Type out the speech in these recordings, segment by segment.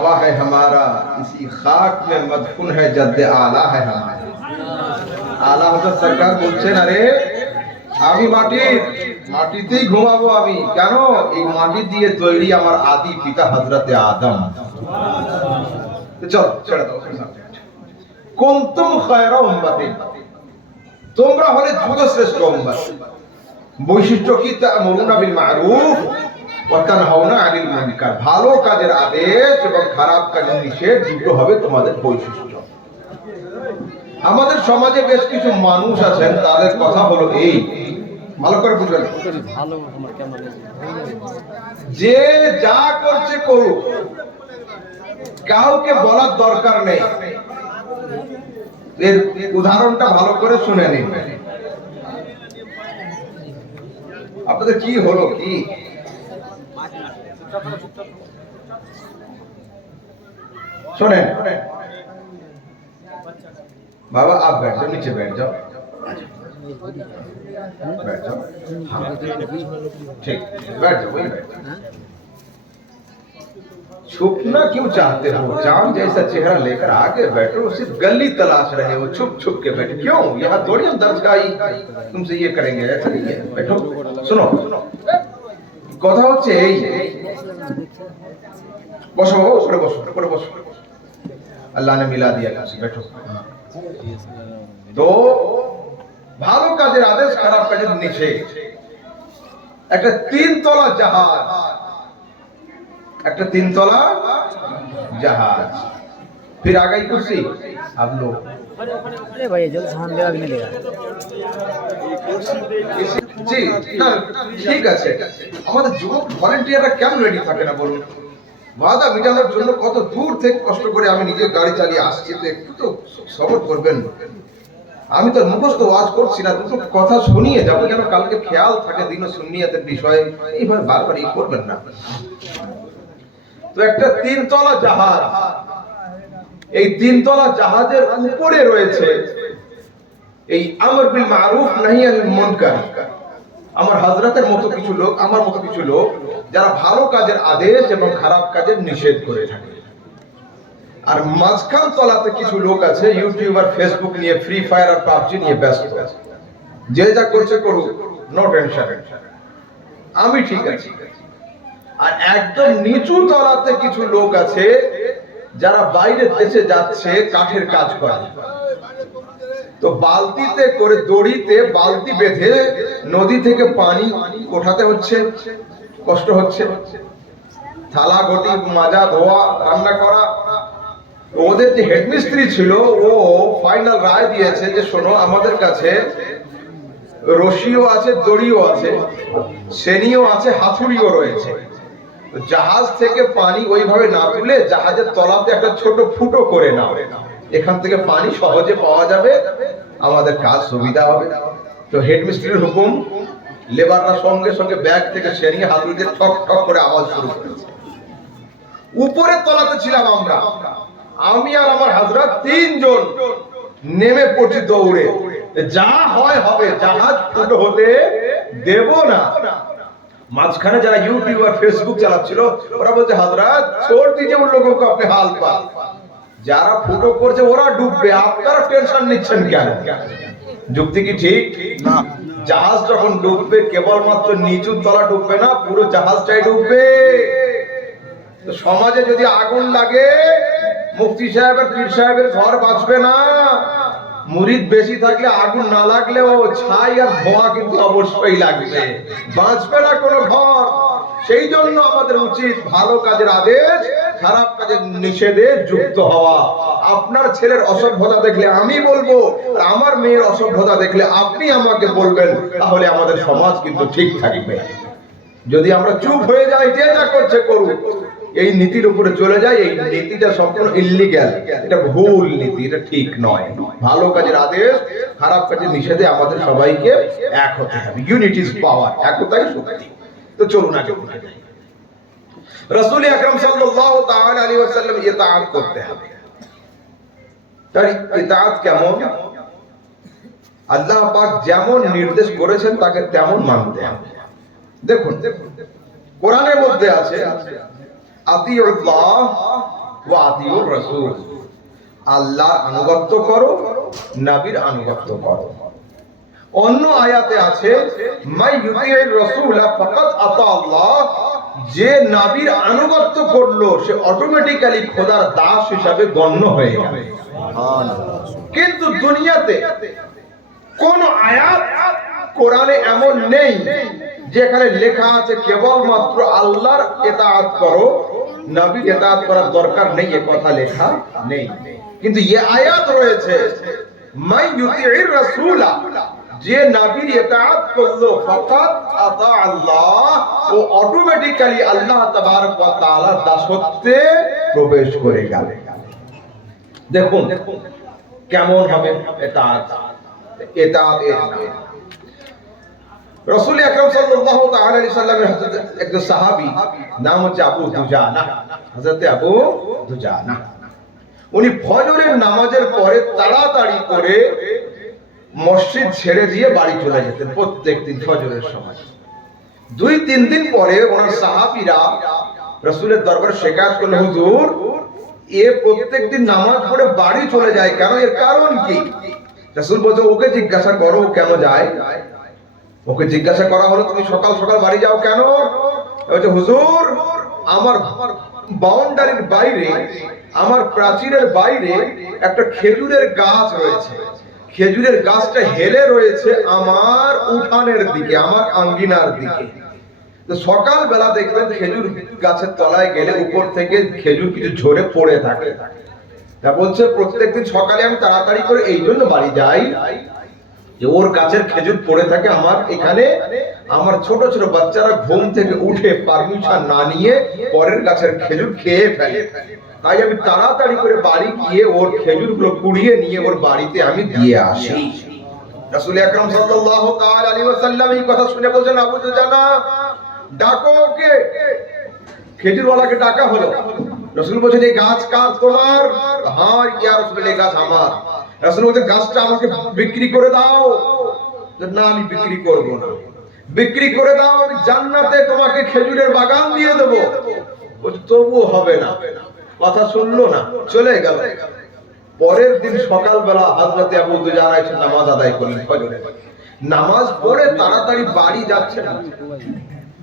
बाबा है हमारा, इसी खाक में मदफून है जद्दे आला है हमारा। आला हजरत सरकार বলছেন, আরে আমি মাটিতেই ঘুমাবো আমি। কেন? এই মাটি দিয়ে তৈরি আমার আদি পিতা হযরতে আদম। চলো ছেড়ে দাও। কুনতুম খায়রা উম্মাতিন, তোমরা হলে যুগশ্রেষ্ঠ উম্মত। বৈশিষ্ট্য কি? তা'মুরুনা বিল মা'রুফ ওয়া তানহাউনা আনিল মুনকার, ভালো কাজের আদেশ এবং খারাপ কাজের নিষেধ, দুটো হবে তোমাদের বৈশিষ্ট্য। আমাদের সমাজে বেশ কিছু মানুষ আছেন, তাদের কথা হলো এই, ভালো করে বুঝবেন, যে যা করছে করুক, কাউকে বলার দরকার নেই। এর উদাহরণটা ভালো করে শুনে নিন। আপনাদের কি হলো কি? सुने बाबा, आप बैठ जाओ, नीचे बैठ जाओ, बैठ जाओ। हाँ ठीक, बैठ जाओ, वही बैठ जाओ। छुपना क्यों चाहते हो? चांद जैसा चेहरा लेकर आगे बैठो, सिर्फ गली तलाश रहे हो, छुप छुप के बैठे। क्यों? यहाँ थोड़ी हम दर्जगाही तुमसे ये करेंगे, ऐसा नहीं है। बैठो, सुनो কথা হচ্ছে এই, বসো উপরে, বসো উপরে, বসো। আল্লাহ ने मिला दिया, बैठो। তো ভালো কাজের আদেশ, খারাপ কাজের নিষেধ। একটা তিনতলা জাহাজ, একটা তিনতলা জাহাজ। फिर आ गई कुर्सी, अब लोग अरे भाई जल्द सामान देगा कि नहीं देगा? জি না ঠিক আছে, আমাদের যুবক ভলান্টিয়াররা কেন রেডি থাকে না বলুন? ওয়াদা মেটানোর জন্য কত দূর থেকে কষ্ট করে আমি নিজে গাড়ি চালিয়ে আসছি, তো একটু তো সবর করবেন। আমি তো মুখস্থ ওয়াজ করছি না, দুটো কথা শুনিয়ে যাবো, যেন কালকে খেয়াল থাকে দিন সুন্নিয়াতের বিষয়ে। এইভাবে বারবার এই করবেন না। তো একটা তিনতলা জাহাজ, এই তিনতলা জাহাজের উপরে রয়েছে এই আমর বিল মারুফ নাহি আনিল মুনকার। আমার হযরতের মতো কিছু লোক, আমার মতো কিছু লোক, যারা ভালো কাজের আদেশ এবং খারাপ কাজের নিষেধ করে থাকে। আর মাঝখান তলাতে কিছু লোক আছে, ইউটিউব আর ফেসবুক নিয়ে, ফ্রি ফায়ার আর পাবজি নিয়ে ব্যস্ত আছে। যে যা করছে করুক, নো টেনশন, আমি ঠিক আছি। আর একদম নিচু তলাতে কিছু লোক আছে, যারা বাইরের দেশে যাচ্ছে কাঠের কাজ করে। তো বালতিতে করে, দড়িতে বালতি বেঁধে নদী থেকে পানি ওঠাতে হচ্ছে, কষ্ট হচ্ছে। থালা ঘটি মাজা, ধোয়া, রান্না করা। ওদের যে হেডমিস্ত্রি ছিল, ও ফাইনাল রায় দিয়েছে যে শোনো, আমাদের কাছে রশিও আছে, দড়িও আছে, সেনিও আছে, হাতুড়িও রয়েছে। জাহাজ থেকে পানি ওইভাবে না তুলে জাহাজের তলাতে একটা ছোট ফুটো করে নাও, এখান থেকে পানি সহজে পাওয়া যাবে, আমাদের কাজ সুবিধা হবে। তো হেডমিস্ত্রির হুকুম, লেবাররা সঙ্গে সঙ্গে ব্যাগ থেকে সেনি হাতুড়ি দিয়ে ঠক ঠক করে আওয়াজ শুরু করেছে। উপরে তলাতে ছিলাম আমরা, আমি আর আমার হযরত তিনজন নেমে পড়ছি দৌড়ে। যা হয় হবে, জাহাজ ফুটো হতে দেব না। মাঝখানে যারা ইউটিউব আর ফেসবুক চালাচ্ছিল, ওরা বলছে হযরত ছোড় দিজে উন লোগোं को अपने हाल पर। যারা ফুটো করছে ওরা ডুববে, আপনারা টেনশন নিচ্ছেন কেন? যুক্তি কি ঠিক না? জাহাজ যখন ডুববে, কেবলমাত্র নিচু তলা ডুববে না, পুরো জাহাজটাই ডুববে। তো সমাজে যদি আগুন লাগে, মুফতি সাহেব আর পীর সাহেবের ঘর বাঁচবে না। মুরিদ বেশি থাকলে আগুন না লাগলেও ছাই আর ধোঁয়া কিন্তু অবশ্যই লাগবে, বাঁচবে না কোনো ঘর। সেই জন্য আমাদের উচিত ভালো কাজের আদেশ, খারাপ কাজের নিষেধে যুক্ত হওয়া। আপনার ছেলের অসভ্যতা দেখলে আমি বলবো, আর আমার মেয়ের অসভ্যতা দেখলে আপনি আমাকে বলবেন, তাহলে আমাদের সমাজ কিন্তু ঠিক থাকবে। যদি আমরা চুপ হয়ে যাই, যে যা করছে করুক, এই নীতির উপরে চলে যায়, এই নীতিটা সম্পূর্ণ ইল্লিগ্যাল, এটা ভুল নীতি, এটা ঠিক নয়। ভালো কাজের আদেশ, খারাপ কাজের নিষেধে আমাদের সবাইকে এক হতে হবে। ইউনিটি ইজ পাওয়ার, একতাই শক্তি। তো চলুন আগে বলে যাই, রাসূল আকরাম সাল্লাল্লাহু তাআলা আলাইহি ওয়াসাল্লাম ইতাআত করতে হবে। তার ইতাআত কেমন? আল্লাহ পাক যেমন নির্দেশ করেছেন তাকে তেমন মানতে হবে। দেখুন কোরআনের মধ্যে আছে আতিউল্লাহ ওয়া আতিউর রাসূল, আল্লাহর আনুগত্য করো, নবীর আনুগত্য করো। অন্য আয়াতে আছে মাই ইউতির রাসূল ফাকাদ আতা আল্লাহ, যে নবীর আনুগত্য করলো সে অটোমেটিক্যালি খোদার দাস হিসাবে গণ্য হয়ে গেল। কিন্তু দুনিয়াতে কোন আয়াত কোরআনে এমন নেই যেখানে লেখা আছে কেবলমাত্র আল্লাহর ইতাআত করো, নবীর ইতাআত করার দরকার নেই, এ কথা লেখা নেই। কিন্তু এই আয়াত রয়েছে মাই ইউতির রাসূলা, যে নবীর ইতাআত করলো ফাকাদ আতা আল্লাহ, ও অটোমেটিক্যালি আল্লাহ তাবারক ওয়া তাআলার দাসত্বে প্রবেশ করে গেল। দেখুন কেমন হবে ইতাআত, ইতাআত এর নাম। রাসূল আকরাম সাল্লাল্লাহু তাআলা আলাইহি সাল্লামের একজন সাহাবী, নাম হচ্ছে আবু দুজানা, হযরত আবু দুজানা। উনি ফজরের নামাজের পরে তাড়াতাড়ি করে মসজিদ ছেড়ে দিয়ে বাড়ি চলে যেতেন প্রত্যেকদিন ফজরের সময়। 2-3 দিন পরে ওনার সাহাবীরা রাসূলের দরবারে শিকায়ত করলেন, হুজুর এ প্রত্যেকদিন নামাজ পড়ে বাড়ি চলে যায় কেন, এর কারণ কি? রাসূল বলছে ওকে জিজ্ঞাসা করো ও কেন যায়। ওকে জিজ্ঞাসা করা হলো তুমি সকাল সকাল বাড়ি যাও কেন? বলছে হুজুর আমার বাউন্ডারির বাইরে, আমার প্রাচীরের বাইরে একটা খেজুরের গাছ রয়েছে, খেজুরের গাছটা হেলে রয়েছে আমার উঠানের দিকে, আমার আঙ্গিনার দিকে। তো সকাল বেলা দেখবেন খেজুর গাছের তলায় গেলে উপর থেকে খেজুর কিছু ঝরে পড়ে থাকে। তা বলছে প্রত্যেকদিন সকালে আমি তাড়াতাড়ি করে এই জন্য বাড়ি যাই যে ওর গাছের খেজুর পড়ে থাকে আমার এখানে, আমার ছোট ছোট বাচ্চারা ঘুম থেকে উঠে পারমিশন না নিয়ে পরের গাছের খেজুর খেয়ে ফেলে। তাই আমি তাড়াতাড়ি করে বাড়ি গিয়ে ওর খেজুরগুলো কুড়িয়ে নিয়ে ওর বাড়িতে আমি দিয়ে আসি। রাসূল আকরাম সাল্লাল্লাহু তাআলা আলাইহি ওয়াসাল্লাম এই কথা শুনে বলছেন আবু দুজানা ডাকো ওকে। খেজুরওয়ালাকে ডাকা হলো। রাসূল বলছেন এই গাছ কার, তোমার? হ্যাঁ ইয়া রাসূল এই গাছ আমার। রাসূল বলছেন গাছটা আমাকে বিক্রি করে দাও। না আমি বিক্রি করব না। বিক্রি করে দাও, আমি জান্নাতে তোমাকে খেজুরের বাগান দিয়ে দেব। বলছে তবুও হবে না, কথা শুনলো না, চলে গেল। পরের দিন সকালবেলা হযরত আবু দুজানা এসে নামাজ আদায় করলেন ফজরের। নামাজ পড়ে তাড়াতাড়ি বাড়ি যাচ্ছেন,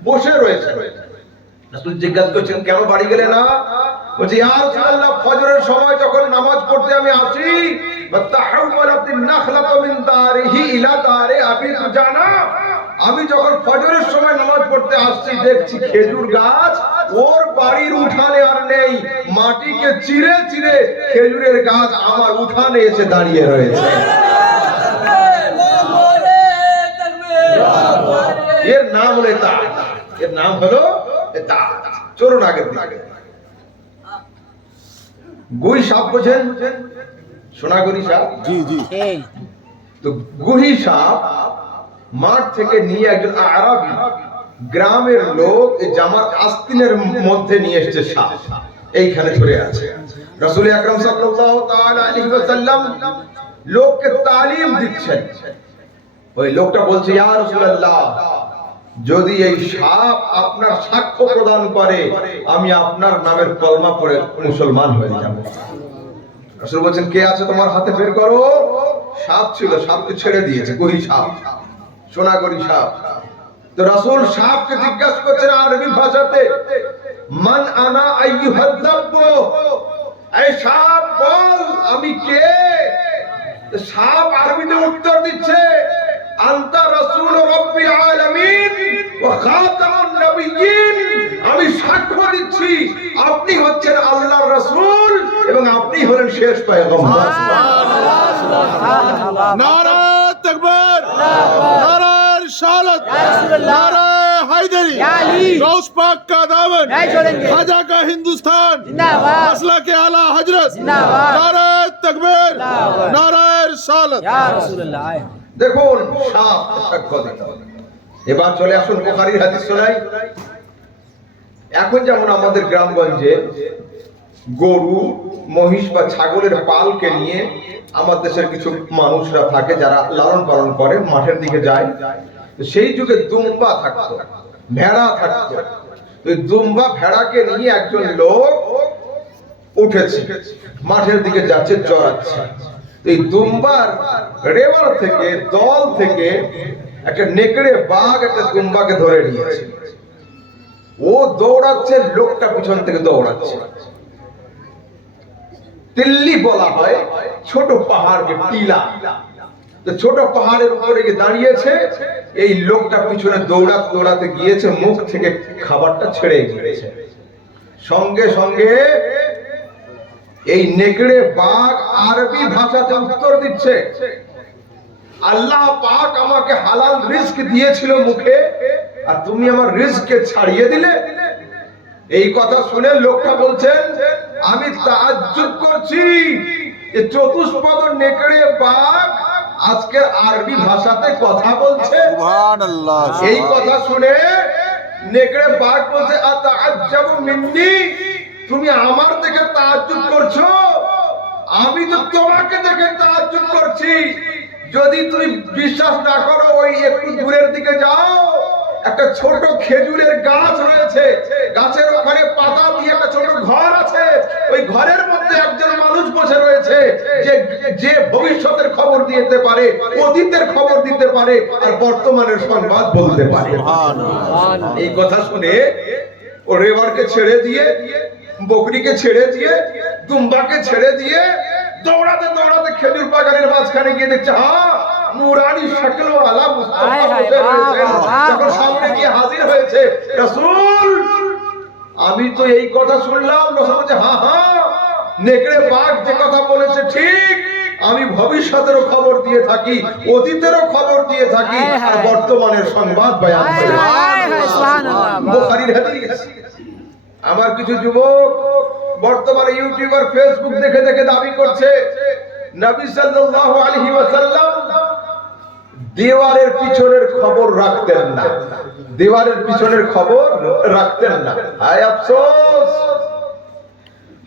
বসে রয়েছে। রাসূল জিজ্ঞাসা করছেন কেন বাড়ি গেলে না? বলছে ইয়া রাসূলুল্লাহ ফজরের সময় যখন নামাজ পড়তে আমি আসি, বাতাহাওয়ালাতিন নাখলাতু মিন দারিহি ইলা দারি আবি দুজানা, আমি যখন ফজরের সময় নামাজ পড়তে আসছি দেখছি খেজুর গাছ ওর বাড়ির উঠানে আর নেই, মাটিকে চিরে চিরে খেজুরের গাছ আমার উঠানে এসে দাঁড়িয়ে রয়েছে। এর নাম হলো ইতাআত, এর নাম হলো ইতাআত। চলুন আগের দিকে। গুই সাপ বোঝেন? সোনাগুড়ি সাপ? জি জি। তো গুহি সাপ মাঠ থেকে নিয়ে একজন আরবি গ্রামের লোক এই জামার আস্তিনের মধ্যে নিয়ে এসেছে সাপ, এইখানে ধরে আছে। রাসূল আকরাম সাল্লাল্লাহু তাআলা আলাইহি ওয়াসাল্লাম লোককে তালিম দিচ্ছেন। ওই লোকটা বলছে ইয়া রাসূলুল্লাহ যদি এই সাপ আপনার সাক্ষ্য প্রদান করে আমি আপনার নামের কলমা পড়ে মুসলমান হয়ে যাব। রাসূল বলেন কে আছে তোমার হাতে, বের করো। সাপ ছিল, সাপকে ছেড়ে দিয়েছে, গুহি সাপ, সোনাগড়ি সাপ। তো রাসূল সাপকে জিজ্ঞাসা করছেন আরবি ভাষাতে মান আনা আইয়ুহাদ দাব্বু, এই সাপ বল আমি কে? সাপ আরবিতে উত্তর দিচ্ছে আনতা রাসূল রাব্বিল আলামিন ওয়া খাতামুন নবিয়্যিন, আমি সাক্ষ্য দিচ্ছি আপনি হচ্ছেন আল্লাহর রাসূল এবং আপনি হলেন শেষ পয়গম্বর। নারা তাকবীর, নারা रिसालत, नारा हैदरी, गौस पाक का दामन, खाजा का हिंदुस्तान, मसला के आला हजरत, नारा तकबीर, नारा रिसालत। দেখুন সাপ সাক্ষ্য দিল। এবার চলে আসুন বুখারীর হাদিস শোনাই। এখন যেমন আমাদের গ্রামগঞ্জে গরু, মহিষ বা ছাগলের পালকে নিয়ে আমার দেশের কিছু মানুষরা থাকে যারা লালন পালন করে, মাঠের দিকে যায়। সেই যুগে দুম্বা থাকতো, ভেড়া থাকতো। দুম্বা ভেড়াকে নিয়ে একজন লোক উঠেছে, মাঠের দিকে যাচ্ছে, চড়াচ্ছে। এই দুম্বার রেওয়ার থেকে, দল থেকে একটা নেকড়ে বাঘ একটা দুম্বাকে ধরে নিয়েছে। ও দৌড়াচ্ছে, লোকটা পিছন থেকে দৌড়াচ্ছে। তিল্লি বলা হয় ছোট পাহাড়কে টিলা। তো ছোট পাহাড়ের উপরে গিয়ে দাঁড়িয়েছে, এই লোকটা পিছনে দৌড়াতে দৌড়াতে গিয়েছে, মুখ থেকে খাবারটা ছেড়ে গিয়েছে। সঙ্গে সঙ্গে এই নেকড়ে বাঘ আরবি ভাষাতে উত্তর দিচ্ছে, আল্লাহ পাক আমাকে হালাল রিস্ক দিয়েছিল মুখে, আর তুমি আমার রিস্ককে ছাড়িয়ে দিলে। এই কথা শুনে লোকটা বলছেন, আমি তাজ্জুব করছি যে চতুষ্পদ নেকড়ে বাঘ আজকে আরবি ভাষাতে কথা বলছে। সুবহানাল্লাহ। এই কথা শুনে নেকড়ে বাঘ বলছে, আতাআজ্জাবু মিন্নি, তুমি আমার দেখে তাজ্জুব করছো, আমি তো তোমাকে দেখে তাজ্জুব করছি। যদি তুমি বিশ্বাস না করো, ওই একটু দূরের দিকে যাও, একটা ছোট খেজুরের গাছ রয়েছে, গাছের ওখানে পাতা দিয়ে একটা ছোট ঘর আছে, ওই ঘরের মধ্যে একজন মানুষ বসে রয়েছে যে ভবিষ্যতের খবর দিতে পারে, অতীতের খবর দিতে পারে, আর বর্তমানের সংবাদ বলতে পারে। এই কথা শুনে ও রেওয়ারকে ছেড়ে দিয়ে, বকরিকে ছেড়ে দিয়ে, দুম্বাকে ছেড়ে দিয়ে দৌড়াতে দৌড়াতে খেজুর বাগানের মাঝখানে গিয়ে দেখছে, হ্যাঁ নুরানি শাকল ওয়ালা মুস্তাফা বসে রয়েছেন। তখন সামনে গিয়ে হাজির হয়েছে, রাসূল আমি তো এই কথা শুনলাম। রাসূল বলছে, হ্যাঁ হ্যাঁ, নেকড়ে বাঘ যে কথা বলেছে ঠিক, আমি ভবিষ্যতেরও খবর দিয়ে থাকি, অতীতেরও খবর দিয়ে থাকি, আর বর্তমানের সংবাদ বয়ান করি। বুখারীর হাদিস। আমার কিছু যুবক বর্তমানে ইউটিউব আর ফেসবুক দেখে দেখে দাবি করছে নবী সাল্লাল্লাহু আলাইহি ওয়াসাল্লাম দেওয়ালের পিছনের খবর রাখতেন না, দেওয়ালের পিছনের খবর রাখতেন না। হায় আফসোস,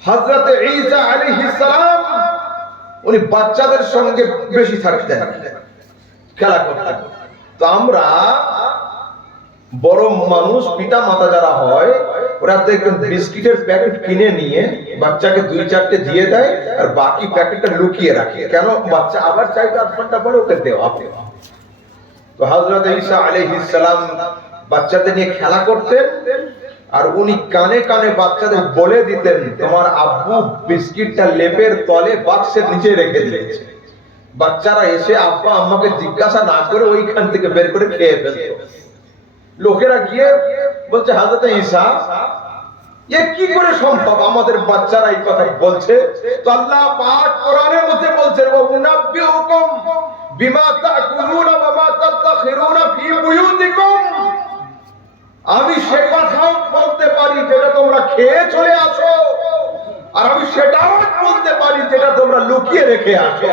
হযরত ঈসা আলাইহিস সালাম উনি বাচ্চাদের সঙ্গে বেশি থাকতেন, খেলা করতেন। তো আমরা বড় মানুষ, পিতা মাতা যারা হয়, ওরা তো একদম বিস্কিটের প্যাকেট কিনে নিয়ে বাচ্চাকে 2-4টে দিয়ে দেয়, আর বাকি প্যাকেটটা লুকিয়ে রাখে, কেন বাচ্চা আবার চাইতে 8 ঘন্টা পরে ওকে দেওয়া। তো হযরত ঈসা আলাইহিস সালাম বাচ্চাদের নিয়ে খেলা করতেন, আর উনি কানে কানে বাচ্চাদের বলে দিতেন, তোমার আব্বু বিস্কিটটা লেপের তলে বাক্সের নিচে রেখে দিয়েছে। বাচ্চারা এসে আব্বা আম্মাকে জিজ্ঞাসা না করে ওইখান থেকে বের করে খেয়ে ফেলত। লোকেরা গিয়ে বলছে, হযরত ঈসা এ কি করে সম্ভব, আমাদের বাচ্চারা এই কথা বলছে? তো আল্লাহ পাক কোরআনের মধ্যে বলছেন, ওয়া মুনাব্বিউকুম বিমা তাকুলুনা ওয়া মা তাদাখিরুনা ফি বুয়ুতিকুম, আমি সে কথাও বলতে পারি যেটা তোমরা খেয়ে চলে আসো, আর আমি সেটাও বলতে পারি যেটা তোমরা লুকিয়ে রেখে আসো।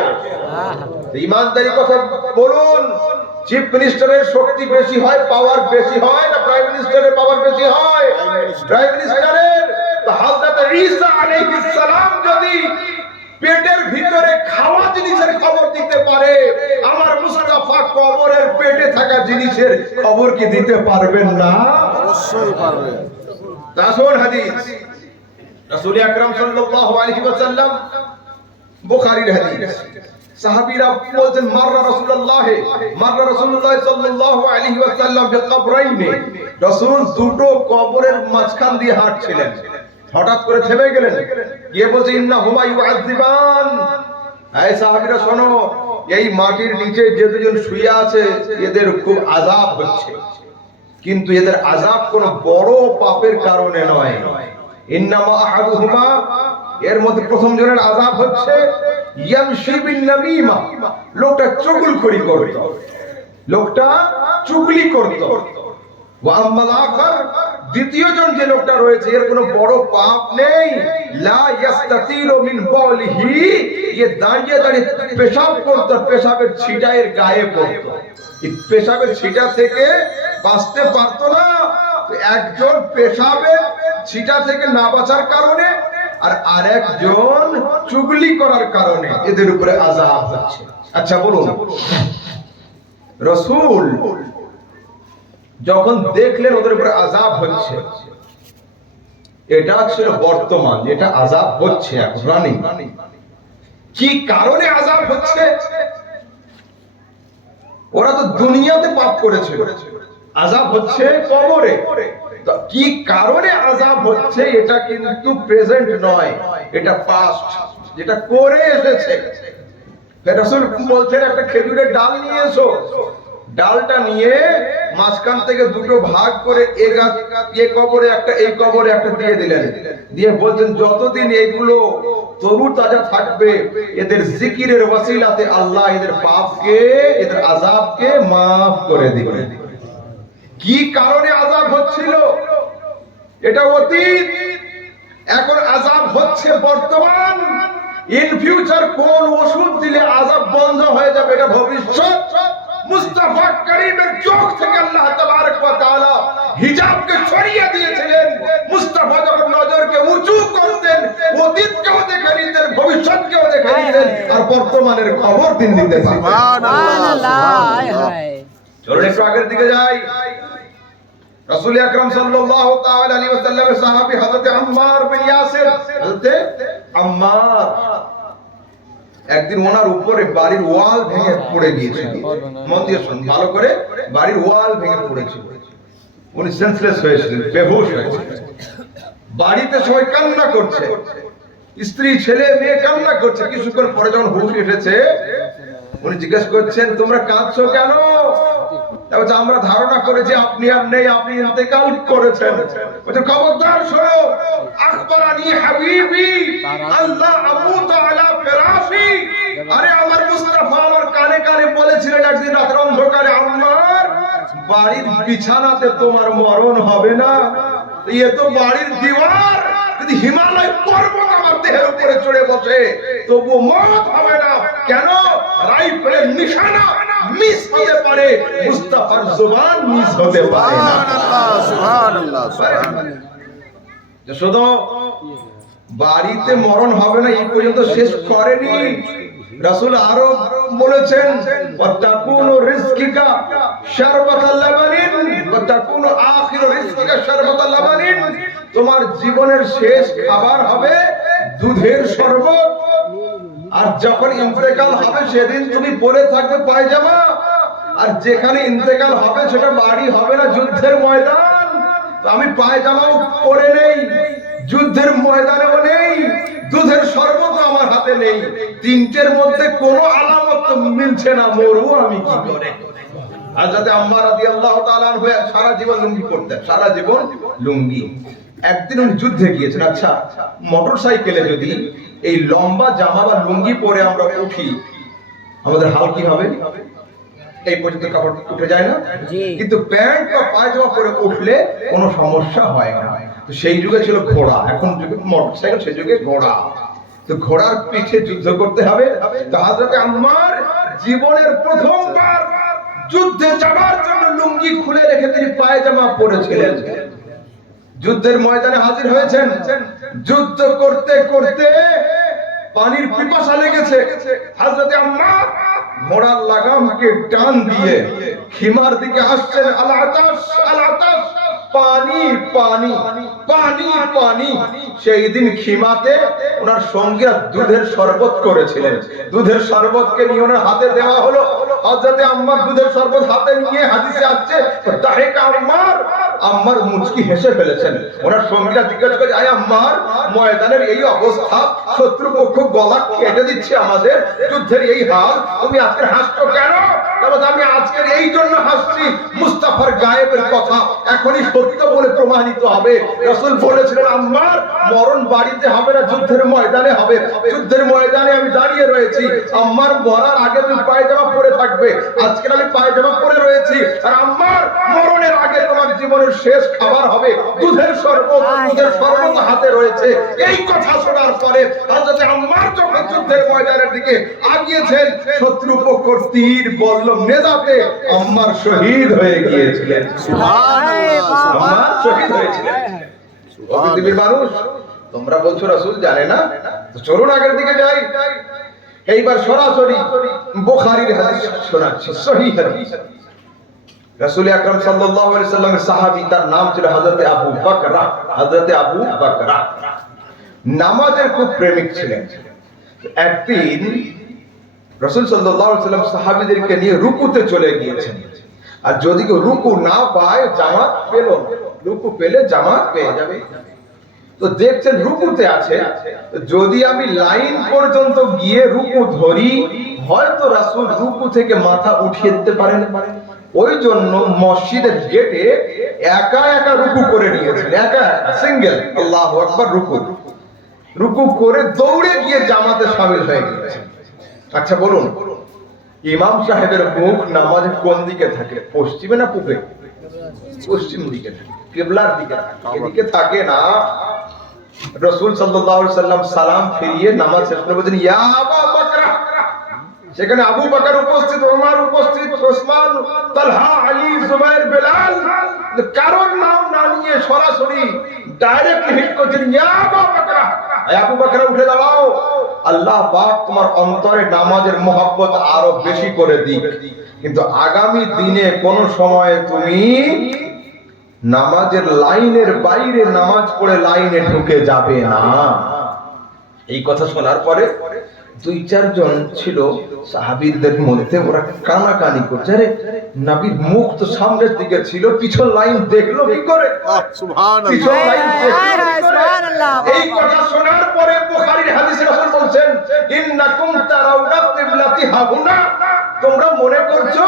ইমানদারি কথা বলুন, চিফ মিনিস্টারের শক্তি বেশি হয়, পাওয়ার বেশি হয়, না প্রাইম মিনিস্টারের পাওয়ার বেশি হয়? প্রাইম মিনিস্টারের। তো হযরত ঈসা আলাইহিস সালাম যদি পেটের ভিতরে খাওয়া জিনিসের খবর দিতে পারে, আমার মুস্তাফা কবরের পেটে থাকা জিনিসের খবর কি দিতে পারবেন না? অবশ্যই পারবেন। আসুন হাদিস, রাসূল আকরাম সাল্লাল্লাহু আলাইহি ওয়াসাল্লাম, বুখারীর হাদিস। সাহাবীরা বলছেন, মাররা রাসূলুল্লাহ সাল্লাল্লাহু আলাইহি ওয়াসাল্লাম বিকবরাইনি, রাসূল দুটো কবরের মাঝখান দিয়ে হাঁটছিলেন, হঠাৎ করে থেমে গেলেন, গিয়ে বলছে, ইন্নাহুমা ইউআযিবান, এই সাহাবীরা শোনো, এই মাটির নিচে যে দুজন শুয়ে আছে এদের খুব আযাব হচ্ছে, কিন্তু এদের আযাব কোনো বড় পাপের কারণে নয়। ইন্নামা আহাদুহুমা, এর মধ্যে প্রথম জনের আযাব হচ্ছে ইয়ামশি বিন নামিমা, লোকটা চুগলখড়ি করত, লোকটা চুগলি করত। ওয়া আম্মাল আখার, দ্বিতীয় জন যে লোকটা রয়েছে, এর কোনো বড় পাপ নেই, লা ইস্তাতিরু মিন বালিহি, এ দাঁড়িয়ে দাঁড়িয়ে পেশাব করত, পেশাবের ছিটা এর গায়ে পড়ত, এই পেশাবের ছিটা থেকে বাঁচতে পারতো না। একজন পেশাবের ছিটা থেকে না বাঁচার কারণে, আর আরেকজন চুগলি করার কারণে এদের উপরে আযাব হচ্ছে। আচ্ছা বলুন, রাসূল যখন দেখলেন ওদের উপরে আযাব হচ্ছে, এটা ছিল বর্তমান, যেটা আযাব হচ্ছে এখন রানিং। কি কারণে আযাব হচ্ছে? ওরা তো দুনিয়াতে পাপ করেছে, আযাব হচ্ছে কবরে। তো কি কারণে আযাব হচ্ছে এটা কিন্তু প্রেজেন্ট নয়, এটা পাস্ট, যেটা করে এসেছে। রাসূল বলছেন একটা খেজুরের ডাল নিয়ে এসো, ডালটা নিয়ে মাঝখান থেকে দুটো ভাগ করে এ কবরে একটা এই কবরে একটা দিয়ে দিলেন, দিয়ে বলছেন যতদিন এইগুলো তরু তাজা থাকবে এদের জিকিরের ওয়াসিলাতে আল্লাহ এদের পাপকে এদের আযাবকে maaf করে দিবেন। কি কারণে আযাব হচ্ছিল এটা অতীত, এখন আযাব হচ্ছে বর্তমান। ইন ফিউচার কোন ওষুধ দিলে আযাব বন্ধ হয়ে যাবে এটা ভবিষ্যৎ। মুস্তাফা করিমের চোখ থেকে আল্লাহ তাবারক ওয়া তাআলা হিজাবকে সরিয়ে দিয়েছিলেন। মুস্তাফা যখন নজরকে উঁচু করতেন অতীতকেও দেখে নিতেন, ভবিষ্যৎকেও দেখে নিতেন, আর বর্তমানের খবর দিন দিতে পারতেন। সুবহানাল্লাহ। হায় হায়। চলুন একটু আগের দিকে যাই। রাসূল আকরাম সাল্লাল্লাহু তাআলা আলাইহি ওয়াসাল্লামের সাহাবী হযরত আম্মার বিন ইয়াসির, হযরত আম্মার, একদিন ওনার উপরে বাড়ির ওয়াল ভেঙে পড়ে গিয়েছিল। মন দিয়ে শুনুন ভালো করে, বাড়ির ওয়াল ভেঙে পড়েছিল। উনি সেন্সলেস হয়েছিলেন, বেহুশ হয়েছিলেন। বাড়িতে সবাই কান্না করছে, স্ত্রী ছেলে মেয়ে কান্না করছে। কিছুক্ষণ পরে যখন হুঁশ এসেছে উনি জিজ্ঞেস করছেন তোমরা কাঁদছো কেন? বলছে আমরা ধারণা করেছি আপনি আর নেই, আপনি ইন্তেকাল করেছেন। বলছে খবরদার শোনো, আখবরানি হাবিবি আল্লাহ আমুত আলা ফিরাশি। আরে আমার মুস্তাফা আমার কানে কানে বলেছিলেন একদিন রাতের অন্ধকারে, আম্মার বাড়ির বিছানাতে তোমার মরণ হবে না। ये तो বাড়ির দিওয়ার, যদি হিমালয় পর্বত আমার দেহের উপরে চড়ে বসে তবু মত হবে না। কেন? রাইফেলের নিশানা মিস হতে পারে, মুস্তাফার জবান মিস হতে পারে না। সুবহানাল্লাহ, সুবহানাল্লাহ। শুধু বাড়িতে মরণ হবে না এই পর্যন্ত শেষ করেনি, রাসূল আরো বলেছেন ওয়াতাকুনু রিজকিকা শারবাতাল লাবানিন ওয়াতাকুনু আখিরু রিজকিকা শারবাতাল লাবানিন। তোমার জীবনের শেষ খাবার হবে দুধের শরবত, আর যখন ইন্তেকাল হবে সেদিন তুমি পরে থাকবে পায়জামা। আর যেখানে ইন্তেকাল হবে সেটা বাড়ি হবে না, যুদ্ধের ময়দান। আমি পায়জামাও পরে নেই, যুদ্ধের ময়দানেও নেই, দুধের শরবত আমার হাতে নেই। তিনটের মধ্যে কোনো আলামত মিলছে না, মরু আমি কি করে? হযরত আম্মার রাদিয়াল্লাহু তাআলা আনহু সারা জীবন লুঙ্গি পরতেন, সারা জীবন লুঙ্গি। একদিন উনি যুদ্ধে গিয়েছেন। আচ্ছা, মোটরসাইকেলে যদি এই লম্বা জামা বা লুঙ্গি পরে আমরা উঠি আমাদের হাল কি হবে? এই পর্যন্ত কাপড় উঠে যায় না, কিন্তু প্যান্ট বা পায়জামা পরে উঠলে কোনো সমস্যা হয় না। তো সেই যুগে ছিল ঘোড়া, এখন যুগে মোটরসাইকেল, সেই যুগে ঘোড়া। তো ঘোড়ার পিঠে যুদ্ধ করতে হবে। তো হযরত আম্মার জীবনের প্রথমবার যুদ্ধে যাওয়ার জন্য লুঙ্গি খুলে রেখে তিনি পায়জামা পরেছিলেন। যুদ্ধের ময়দানে হাজির হয়েছেন। যুদ্ধ করতে করতে পানির পিপাসা লেগেছে। হযরত আম্মার ঘোড়ার লাগামকে টান দিয়ে খিমার দিকে আসছেন। আল আতাশ, আল আতাশ, পানি পানি পানি পানি। সেই দিন খিমাতে ওনার সঙ্গীরা দুধের শরবত করেছিলেন। দুধের শরবতকে নিয়ে ওনার হাতে দেওয়া হলো। হযরত আম্মার দুধের শরবত হাতে নিয়ে হাদিসে আসছে দাহেকা আম্মার, আম্মার মুচকি হেসে ফেলেছেন। ওনার সঙ্গীরা জিজ্ঞাসা করে আয় আম্মার, ময়দানের এই অবস্থা, শত্রুপক্ষ গলা কেটে দিচ্ছে আমাদের, যুদ্ধের এই হাল, তুমি আজকে হাসছো কেন? আমি আজকের এই জন্য হাসছি, মুস্তাফার গায়েবের কথা এখনই সত্য বলে প্রমাণিত হবে। রাসূল বলেছিলেন আম্মার মরণ বাড়িতে হবে না, যুদ্ধের ময়দানে হবে। যুদ্ধের ময়দানে আমি দাঁড়িয়ে রয়েছি, আম্মার মরার আগে তুমি পায়জামা পরে থাকবে। আজকে আমি পায়জামা পরে রয়েছি, আর আম্মার মরণের আগে তোমার জীবনের শেষ খাবার হবে দুধের শরবত। দুধের শরবত হাতে রয়েছে। এই কথা শোনার পরে হযরত আম্মার যখন যুদ্ধের ময়দানের দিকে আগিয়েছেন, শত্রুপক্ষের তীর বল্লম নেজাতে আম্মার শহীদ হয়ে গিয়েছিলেন। সুবহানাল্লাহ, আম্মার শহীদ হয়েছিলেন। পৃথিবীর মানুষ, তোমরা বলছো রাসূল জানে না, তো চলুন আগের দিকে যাই। এইবার সরাসরি বুখারীর হাদিস শোনাচ্ছি, সহিহ হাদিস। রাসূল আকরাম সাল্লাল্লাহু আলাইহি সাল্লামের সাহাবী, তার নাম ছিল হযরত আবু বকরা। হযরত আবু বকরা নামাজের খুব প্রেমিক ছিলেন। একদিন রাসূল সাল্লাল্লাহু আলাইহি সাল্লাম সাহাবীদেরকে নিয়ে রুকুতে চলে গিয়েছেন, আর যদি কেউ রুকু না পায় জামাত পেল না, রুকু পেলে জামাত পেয়ে যাবে। তো দেখছেন রুকুতে আছে, যদি আমি লাইন পর্যন্ত গিয়ে রুকু ধরি, হয়তো রাসূল রুকু থেকে মাথা উঠিয়ে দিতে পারেন। ওই জন্য মসজিদের গেটে একা একা রুকু করে নিয়েছেন, একা একা সিঙ্গেল, আল্লাহু আকবার, রুকু করে দৌড়ে গিয়ে জামাতে শামিল হয়ে গিয়েছেন। আচ্ছা বলুন, ইমাম সাহেবের মুখ নামাজের কোন দিকে থাকে? পশ্চিমে না পূবে? পশ্চিম দিকে থাকে, কিবলার দিকে থাকে, এদিকে থাকে না। রাসূল সাল্লাল্লাহু আলাইহি সাল্লাম সালাম ফিরিয়ে নামাজ শেষ করে বলেন, ইয়া আবু বকর। সেখানে আবু বকর উপস্থিত, ওমর উপস্থিত, ওসমান, তালহা, আলী, জুবাইর, বেলাল, কারোর নাম না নিয়ে সরাসরি ডাইরেক্ট হিট করছেন, ইয়া আবু বকর, আবু বকর উঠে দাঁড়াও, আল্লাহ পাক তোমার অন্তরে নামাজের মহব্বত আরো বেশি করে দিক, কিন্তু আগামী দিনে কোন সময় তুমি নামাজের লাইনের বাইরে নামাজ পড়ে লাইনে ঢুকে যাবে না। এই কথা শোনার পরে দুই চারজন ছিল সাহাবীদের মধ্যে, ওরা কানাকানি করছে, আরে নবীর মুখ তো সামনের দিকে ছিল, পিছন লাইন দেখলো কি করে? সুবহানাল্লাহ, পিছন লাইন দেখলো কি করে? সুবহানাল্লাহ। এই কথা শোনার পরে বুখারীর হাদিসে রাসূল বলছেন, ইন্নাকুম তারাউনা কিবলাতি হাহুনা, তোমরা মনে করছো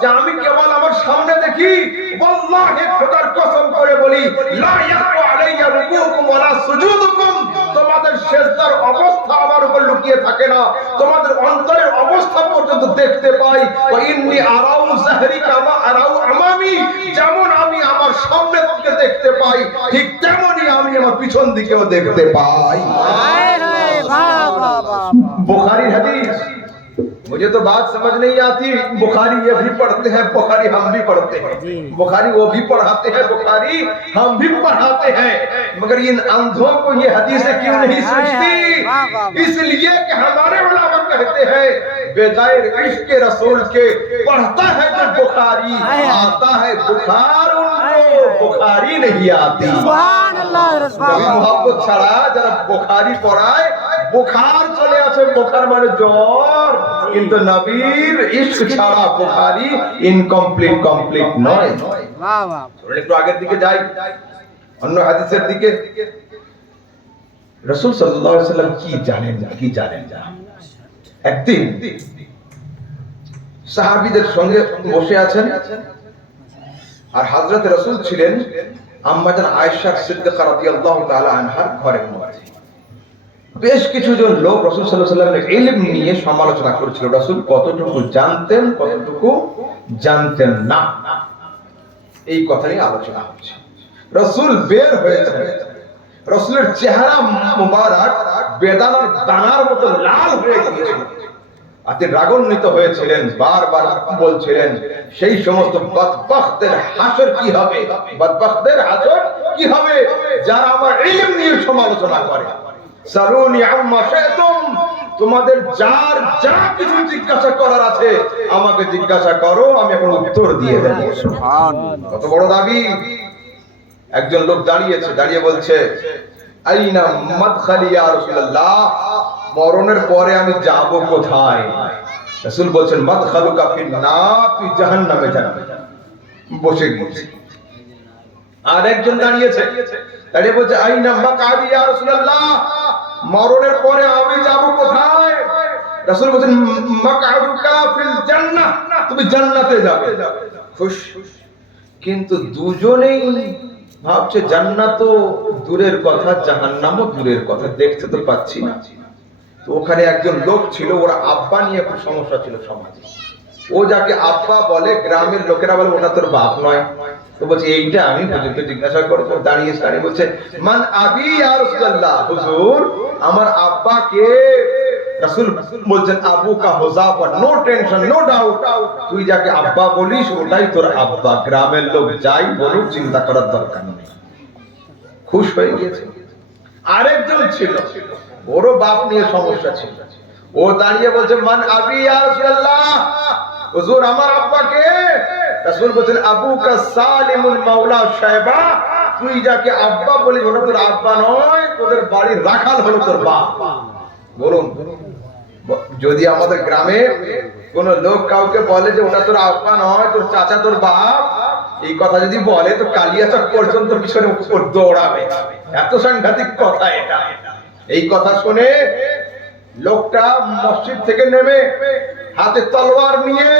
যে আমি কেবল আমার সামনে দেখি? ওয়াল্লাহি খোদার কসম করে বলি, লা ইয়াকু আলাইয়া রুকুকুম ওয়ালা সুজুদুকুম, তোমাদের সিজদার অবস্থা আমার উপর লুকিয়ে থাকে না, তোমাদের অন্তরের অবস্থা পর্যন্ত দেখতে পাই। ওয়া ইন্নী আরাউ যাহরি কামা আরাউ আমামি, যেমন আমি আমার সামনে থেকে দেখতে পাই, ঠিক তেমনি আমি আমার পিছন দিকেও দেখতে পাই। हाय हाय, वाह वाह वाह। बुखारी हदीस, मुझे तो बात समझ नहीं आती। बुखारी ये भी पढ़ते हैं, बुखारी हम भी पढ़ते हैं, बुखारी वो भी पढ़ाते हैं, बुखारी हम भी पढ़ाते हैं, मगर इन अंधों को ये हदीसें क्यों नहीं समझती? इसलिए कि हमारे उलमा कहते हैं बेगैर इश्क के रसूल के पढ़ता है जो बुखारी, आता है बुखार, उनको बुखारी नहीं आती। সুবহানাল্লাহ, कभी मोहब्बत छड़ा जरा बुखारी पढ़ाए, बुखार चले आसे, बुखार माने জ্বর, কিন্তু নবীর ইশক ছাড়া বুখারী ইনকমপ্লিট, কমপ্লিট নয়। वाह वाह। চলুন একটু আগের দিকে যাই, অন্য হাদিসের দিকে। রাসূল সাল্লাল্লাহু আলাইহি সাল্লাম কি জানেন না। একদিন সাহাবীদের সঙ্গে বসে আছেন, আর হযরত রাসূল ছিলেন আম্মাজান আয়েশা সিদ্দিকা রাদিয়াল্লাহু তাআলা আনহার ঘরের মধ্যে। বেশ কিছুজন লোক রাসূল সাল্লাল্লাহু আলাইহি ওয়াসাল্লামের ইলম নিয়ে সমালোচনা করেছিল, রাসূল কতটুকু জানতেন, কতটুকু জানতেন না, এই কথা নিয়ে আলোচনা হচ্ছে। রাসূল বের হয়েছেন, রাসূলের চেহারা মুবারক বেদানার দানার মতো লাল হয়ে গিয়েছিল, আতে রাগান্বিত হয়েছিলেন, বারবার বলছিলেন সেই সমস্ত বদবখতের হাসর কি হবে, বদবখতের হাসর কি হবে যারা আমার ইলম নিয়ে সমালোচনা করে। সালুনি আম্মা শাইতুম, তোমাদের যার যা কিছু জিজ্ঞাসা করার আছে আমাকে জিজ্ঞাসা করো, আমি এখন উত্তর দিয়ে দেব। সুবহানাল্লাহ, কত বড় দাবি। একজন লোক দাঁড়িয়েছে, দাঁড়িয়ে বলছে, আইনা মাদখালি ইয়া রাসূলুল্লাহ, মরণের পরে আমি যাব কোথায়? রাসূল বলছেন, মাদখালুকা ফিন্নার, তুই জাহান্নামে যাবি। বসে গিয়েছে। আর একজন দাঁড়িয়েছে, দাঁড়িয়ে বলছে, আইনা মাকআদি ইয়া রাসূলুল্লাহ, মরণের পরে আমি যাব কোথায়? রাসূল বলেন, মাকআদুকা ফিল জান্নাহ, তুমি জান্নাতে যাবে। খুশ। কিন্তু দুজনেই ভাবছে জান্নাত তো দূরের কথা, জাহান্নামও দূরের কথা, দেখতে তো পাচ্ছি না। তো ওখানে একজন লোক ছিল, ওর আব্বা নিয়ে খুব সমস্যা ছিল সমাজে। ও যাকে আব্বা বলে, গ্রামের লোকেরা বলে ওটা তোর বাপ নয়। তো বলছে এইটা আমি হুজুরকে জিজ্ঞাসা করবো। দাঁড়িয়ে দাঁড়িয়ে বলছে, মান আবি ইয়া রাসূলুল্লাহ, হুজুর আমার আব্বা কে? রাসূল বলছেন, আবু কা হুযাফা, নো টেনশন, নো ডাউট, তুই যাকে আব্বা বলিস ওটাই তোর আব্বা, গ্রামের লোক যাই বলুক চিন্তা করার দরকার নেই। খুশ হয়ে গেছে। আরেকজন ছিল, ওরও বাপ নিয়ে সমস্যা ছিল। ও দাঁড়িয়ে বলছে, মান আবি ইয়া রাসূলুল্লাহ, হুজুর আমার আব্বা কে? রাসূল বলেন আবুকা সালিমুল মাওলা শায়বা, তুই যাকে আব্বা বলি ওটা তোর আব্বা নয়, তোদের বাড়ির রাখাল হলো তোর বাপ। বলুন, যদি আমাদের গ্রামে কোন লোক কাউকে বলে যে ওটা তোর আব্বা নয়, তোর চাচা, তোর বাপ, এই কথা যদি বলে তো কালিয়াচক পর্যন্ত পিছনে উপর দৌড়াবে। এত সাংঘাতিক কথা এটা। এই কথা শুনে লোকটা মসজিদ থেকে নেমে হাতে তলোয়ার নিয়ে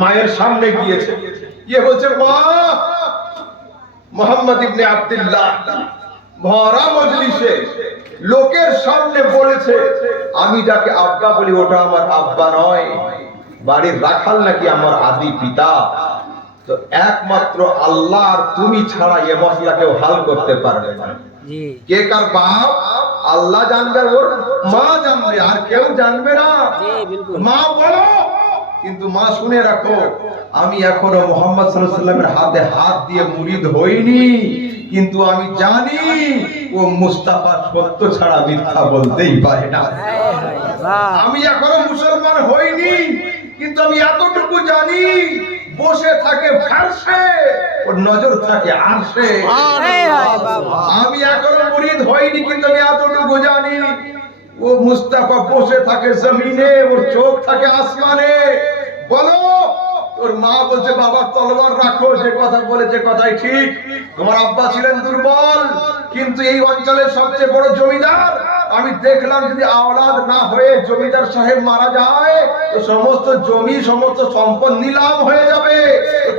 মায়ের সামনে গিয়েছে, গিয়ে বলছে, মা, মোহাম্মদ ইবনে আব্দুল্লাহ ভরা মজলিসে লোকের সামনে বলেছে আমি যাকে আব্বা বলি ওটা আমার আব্বা নয়, বাড়ির রাখাল নাকি আমার আদি পিতা। তো একমাত্র আল্লাহ আর তুমি ছাড়া এ মসলা কেউ হাল করতে পারবে না। কে কার বাপ আল্লাহ জানবে, ওর মা জানবে, আর কেউ জানবে না। মা বলো, কিন্তু মা শুনে রাখো, আমি এখনো মুহাম্মদ সাল্লাল্লাহু আলাইহি ওয়াসাল্লামের হাতে হাত দিয়ে মুরিদ হইনি, কিন্তু আমি জানি ও মুস্তাফা সত্য ছাড়া মিথ্যা বলতেই পারে না। আমি এখনো মুসলমান হইনি, কিন্তু আমি এতটুকু জানি বসে থাকে ফারশে, ওর নজর থাকে আরশে। আমি এখনো মুরিদ হইনি, কিন্তু আমি এতটুকু জানি ও মুস্তাফা বসে থাকে জমিনে, ওর চোখ থাকে আসমানে। বলো, ওর মা বলছে, বাবা তলোয়ার রাখো, যে কথা বলেছে কথাই ঠিক। তোমার আব্বা ছিলেন দুর্বল, কিন্তু এই অঞ্চলের সবচেয়ে বড় জমিদার। আমি দেখলাম যদি আওলাদ না হয়ে জমিদার সাহেব মারা যায় তো সমস্ত জমি, সমস্ত সম্পদ নিলাম হয়ে যাবে।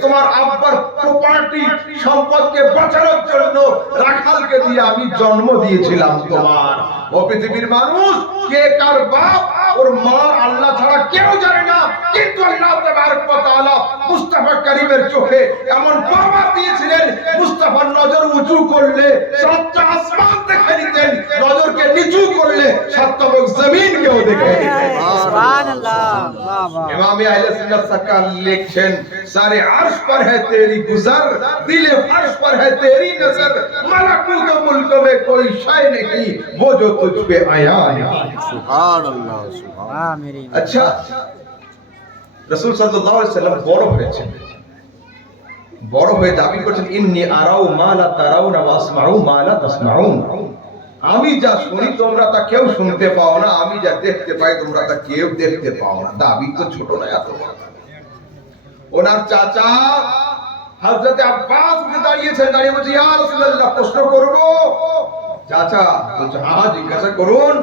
তোমার আব্বার প্রপার্টি সম্পদকে বাঁচানোর জন্য রাখালকে দিয়ে আমি জন্ম দিয়েছিলাম তোমার। ও পৃথিবীর মানুষ, কে কার বাপ ওর মা আল্লাহ ছাড়া কেউ জানে না, কিন্তু আল্লাহ তাবারক ওয়া তাআলা মুস্তাফা কারীমের চোখে এমন পাওয়ার দিয়েছিলেন, মুস্তাফার নজর উঁচু করলে সাতটা আসমান দেখে নিতেন, নজরকে নিচু করলে সাতটা জমিনকেও দেখে নিতেন। সুবহানাল্লাহ। বাহ বাহ। ইমাম আহলে সুন্নাত সাকাল লিখছেন, সারে আরশ पर है तेरी गुजर, दिले फर्श पर है तेरी नजर, मलकूत मुल्क में कोई शय नहीं वो जो तुझ पे आया नहीं। সুবহানাল্লাহ, সুবহানাল্লাহ। वाह मेरी। আচ্ছা, রাসূল সাল্লাল্লাহু আলাইহি ওয়াসাল্লাম বড় হয়েছেন, বড় হয়ে দাবি করছেন, ইন্নী আরাউ মা লা তারাউনা ওয়া আসমাউ মা লা তাসমাউন। আমি যা শুনি তোমরা তা কেউ শুনতে পাও না, আমি যা দেখতে পাই তোমরা তা কেউ দেখতে পাও না। দাবি তো ছোট না, এত বড়। ওনার চাচা হযরত আব্বাস উঠে দাঁড়িয়েছেন, দাঁড়িয়ে বলছে, ইয়া রাসূলুল্লাহ, প্রশ্ন করব। চাচা বলছে, হ্যাঁ জিজ্ঞাসা করুন।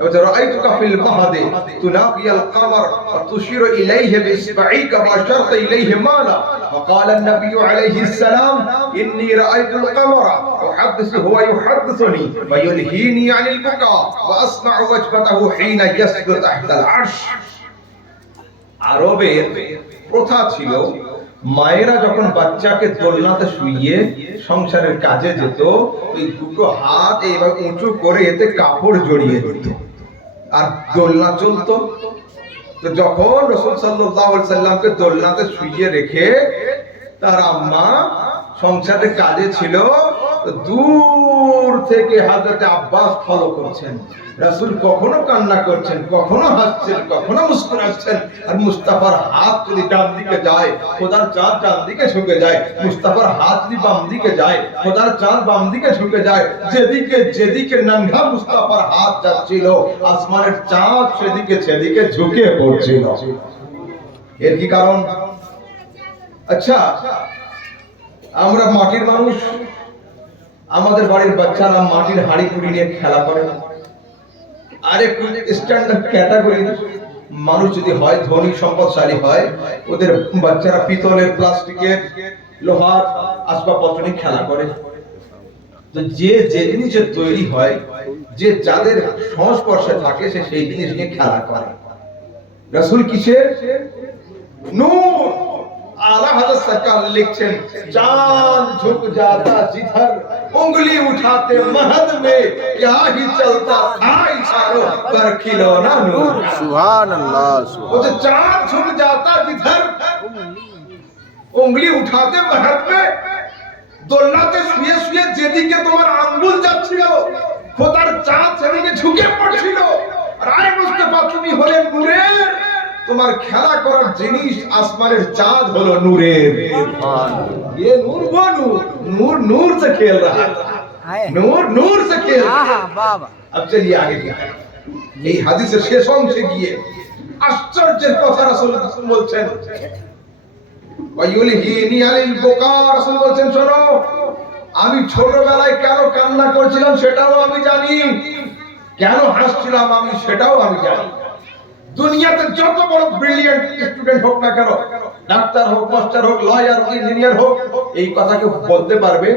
বলছে, রাআইতুকা ফিল মাহদি তুনাকিয়াল কমর ওয়া তুশিরু ইলাইহি বিইসবাইকা ওয়া আশারতা ইলাইহি মালা فقال النبي عليه السلام إني رأيت القمر أحدثه ويحدثني ويلهيني عن البكاء وأسمع وجبته حين يسجد تحت العرش। আরবের প্রথা ছিল, মায়েরা যখন বাচ্চাকে দোলনাতে শুইয়ে সংসারের কাজে যেত, ওই দুটো হাত এইভাবে উঁচু করে এতে কাপড় জড়িয়ে দিত আর দোলনা চলতো। তো যখন রাসূল সাল্লাল্লাহু আলাইহি ওয়াসাল্লামকে দোলনাতে শুইয়ে রেখে তার আম্মা সংসারের কাজে ছিল, দূর থেকে হযরত আব্বাস ফলো করছেন। রাসূল কখনো কান্না করছেন, কখনো হাসছেন, কখনো মুস্কুরাচ্ছেন। আর মুস্তাফার হাত যদি ডান দিকে যায়, খোদার চাঁদ ডান দিকে ঝুঁকে যায়। মুস্তাফার হাত যদি বাম দিকে যায়, খোদার চাঁদ বাম দিকে ঝুঁকে যায়। যেদিকে যেদিকে নঙ্গা মুস্তাফার হাত যাচ্ছিল, আসমানের চাঁদ সেদিকে সেদিকে ঝুঁকে পড়ছিল। এর কি কারণ? আচ্ছা, আমরা মাটির মানুষ, আমাদের বাড়ির বাচ্চারা মাটির হাড়ি কুড়ি নিয়ে খেলা করে না। আরে স্ট্যান্ডার্ড ক্যাটাগরি মানুষ যদি হয়, ধনী সম্পদশালী হয়, ওদের বাচ্চারা পিতলের, প্লাস্টিকের, লোহার আসবাবপত্র নিয়ে খেলা করে। তো যে যে জিনিসের তৈরি হয়, যে যাদের সংস্পর্শে থাকে, সে সেই জিনিস নিয়ে খেলা করে। রাসূল কিসের? নূর। आला हज़रत सरकार लिखছেন, चांद झुक जाता जिधर उंगली उठाते महद में क्या ही चलता था इशारों पर खिलौना नूर। সুবহানাল্লাহ, वो तो সুবহানাল্লাহ। चांद झुक जाता जिधर उंगली उठाते महद में, দোলনাতে শুয়ে শুয়ে যেদিকে তোমার আঙ্গুল যাচ্ছিল, খোদার চাঁদ সেদিকে ঝুঁকে পড়ছিল। আর আয় মুস্তাফা, তুমি হলেন নূরের, তোমার খেলা করার জিনিস আসমানের চাঁদ হলো নূরের। ये नूर वो नूर नूर नूर से खेल रहा था, हाय नूर नूर से खेल रहा आहा था। বাবা अब चलिए आगे क्या है। এই হাদিসের শেষ অংশে গিয়ে আশ্চর্যের কথা রাসূল বলছেন, ওয়ায়ুলহিনি আলিল বুকা, রাসূল বলছেন শোনো, আমি ছোটবেলায় কেন কান্না করছিলাম সেটাও আমি জানি, কেন হাসছিলাম আমি সেটাও আমি জানি। দুনিয়াতে যত বড় ব্রিলিয়ান্ট স্টুডেন্ট হোক না কেন, ডাক্তার হোক, মাস্টার হোক, লয়ার হোক, ইঞ্জিনিয়ার হোক, এই কথা কেউ বলতে পারবে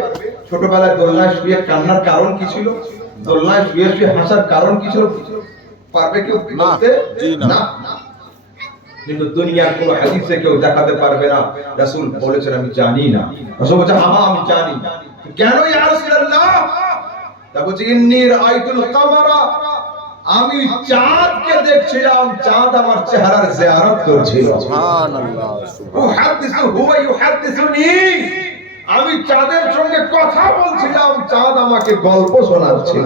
ছোটবেলায় দোলনায় শুয়ে কান্নার কারণ কি ছিল, দোলনায় শুয়ে শুয়ে হাসার কারণ কি ছিল? পারবে কেউ বলতে? না। কিন্তু দুনিয়ার কোন হাদিসে কেউ দেখাতে পারবে না রাসূল বলেছেন আমি জানি না। রাসূল বলেছেন হ্যাঁ আমি জানি। কেন ইয়া রাসূলুল্লাহ? তা বলছে ইন্নী রাআইতুল কামারা, আমি চাঁদকে দেখছিলাম, চাঁদ আমার চেহারার জিয়ারত করছিল। সুবহানাল্লাহ সুবহানাল্লাহ। উহাদ্দিসু হুয়া ইউহাদ্দিসুনি, আমি চাঁদের সঙ্গে কথা বলছিলাম, চাঁদ আমাকে গল্প শোনাচ্ছিল।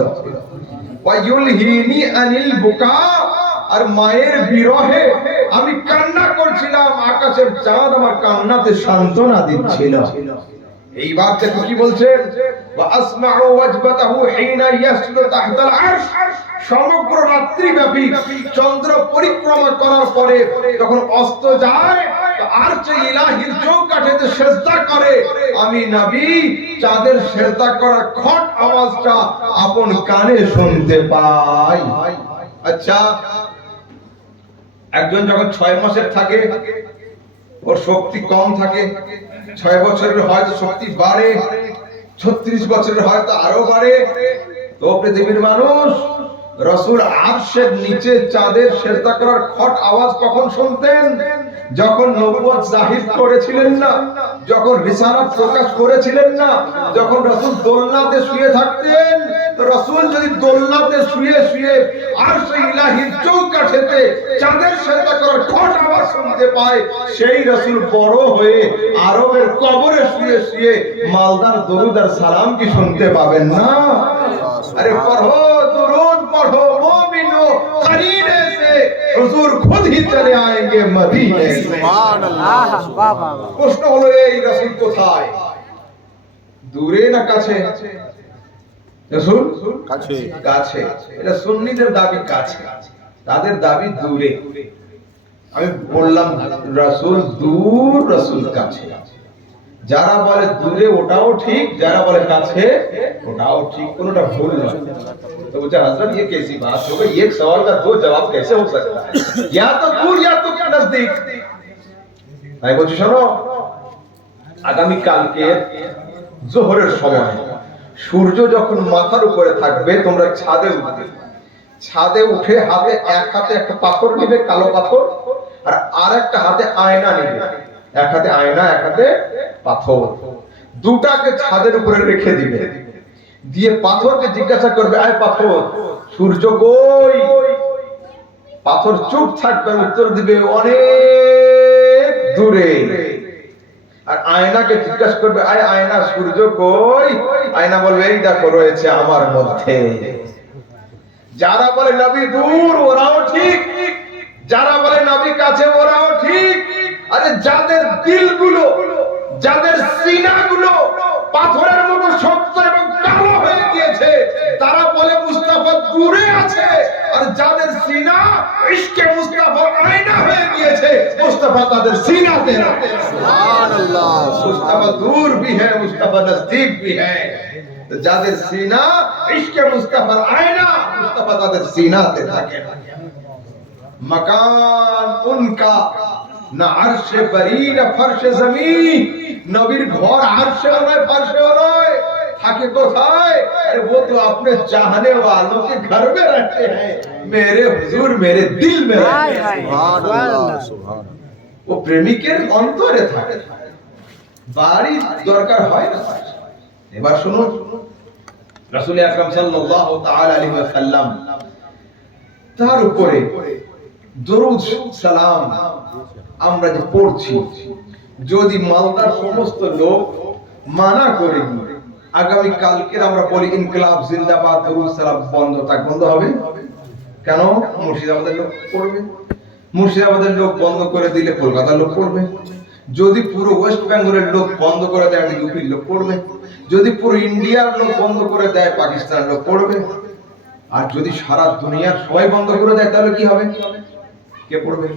ওয়ায়ুলহিনি আনিল বুকা, আর মায়ের বিরহে আমি কান্না করছিলাম, আকাশের চাঁদ আমার কান্নাতে সান্ত্বনা দিচ্ছিল। এইবার দেখো কি বলছেন, ওয়া আসমাউ ওয়াজবাতাহু হিনা ইয়াসজুদু তাহতাল আরশ, সমগ্র রাত্রি ব্যাপী চন্দ্র পরিক্রমা করার পরে যখন অস্ত যায় তো আরশে ইলাহির চৌকাঠেতে সিজদা করে, আমি নবী চাঁদের সিজদা করার খট আওয়াজটা আপন কানে শুনতে পাই। আচ্ছা, একজন যখন 6 মাসের থাকে ওর শক্তি কম থাকে, 6 বছরের হয়তো শক্তি বাড়ে, 36 বছরের হয়তো আরো বাড়ে। তো পৃথিবীর মানুষ রাসূল আরশের নিচে চাঁদের সিজদা করার খট আওয়াজ কখন শুনতেন? যখন নবুয়ত জাহির করেছিলেন না, যখন রিসালাত প্রকাশ করেছিলেন না, যখন রাসূল দোলনাতে শুয়ে থাকতেন। তো রাসূল যদি দোলনাতে শুয়ে শুয়ে আরশে ইলাহির চৌকাঠেতে চাঁদের সিজদা করার খট আওয়াজ শুনতে পায়, সেই রাসূল বড় হয়ে আরবের কবরে শুয়ে শুয়ে মালদার দরুদ আর সালাম কি শুনতে পাবেন না? अरे पढ़ो दुरूद पढ़ो मोमिनो, करीने से हुजूर खुद ही चले आएंगे मदीने से। সুবহানাল্লাহ আহা বাবা প্রশ্ন হলো এই রাসূল কোথায়, দূরে না কাছে? রাসূল কাছে। কাছে। এটা সুন্নিদের দাবি কাছে, তাদের দাবি দূরে। আমি বললাম রাসূল দূর, রাসূল কাছে। যারা বলে দূরে ওটাও ঠিক, যারা বলে কাছে ওটাও ঠিক, কোনটা ভুল নয়। तो बोलते हजरत ये कैसी बात हो गई, एक सवाल का दो जवाब कैसे हो सकता है, या तो दूर या तो नजदीक। আমি বলছি শোনো, আগামী কালকে জোহরের সময় সূর্য যখন মাথার উপরে থাকবে, তোমরা ছাদে উঠবে, ছাদে উঠে হাতে এক হাতে একটা পাথর নেবে, কালো পাথর, আর আরেকটা হাতে আয়না নেবে। এক হাতে আয়না, এক হাতে পাথর, দুটাকে ছাদের উপরে রেখে দিবে। দিয়ে পাথরকে জিজ্ঞাসা করবে, আয় পাথর সূর্য কই? পাথর চুপ থাকবে, উত্তর দিবে অনেক দূরে। আর আয়নাকে জিজ্ঞাসা করবে, আয় আয়না সূর্য কই? আয়না বলবে এই দেখো রয়েছে আমার মধ্যে। যারা বলে নবী দূর ওরাও ঠিক, যারা বলে নবী কাছে ওরাও ঠিক। আরে যাদের দিলগুলো, যাদের সিনাগুলো পাথরের মতো শক্ত এবং কালো হয়ে গিয়েছে, তারা বলে মুস্তাফা দূরে আছে। আর যাদের সিনা ইশকে মুস্তাফা আয়না হয়ে গিয়েছে, মুস্তাফা তাদের সিনাতে না। সুবহানাল্লাহ মুস্তাফা দূর भी है, মুস্তাফা नजदीक भी है। তো যাদের সিনা ইশকে মুস্তাফার আয়না, মুস্তাফা তাদের সিনাতে থাকে। मकान उनका ना अर्शे बरी ना फर्शे जमीन, नबीर घर अर्शे नয় फर्शे नয়, থাকে কোথায়? अरे वो तो अपने चाहने वालों के घर में रहते हैं, मेरे हुजूर मेरे दिल में रहते हैं। সুবহানাল্লাহ সুবহানাল্লাহ। वो প্রেমিকের অন্তরে থাকে, বাড়ি দরকার হয় না। এবার শুনুন, রাসূল আকরাম সাল্লাল্লাহু তাআলা আলাইহি ওয়াসাল্লাম তার উপরে দরুদ সালাম আমরা যে পড়ছি, যদি মালদার সমস্ত লোক মানা করে দিয়ে আগামী কালকের আমরা বলি ইনকিলাব জিন্দাবাদ দরুদ সালাম বন্ধ থাক, বন্ধ হবে কেন? মুর্শিদাবাদের লোক পড়বে, মুর্শিদাবাদের লোক বন্ধ করে দিলে কলকাতার লোক পড়বে, যদি পুরো ওয়েস্ট বেঙ্গলের লোক বন্ধ করে দেয় ইউপির লোক পড়বে, যদি পুরো ইন্ডিয়ার লোক বন্ধ করে দেয় পাকিস্তানের লোক পড়বে, আর যদি সারা দুনিয়ার সবাই বন্ধ করে দেয় তাহলে কি হবে? কে পড়বে?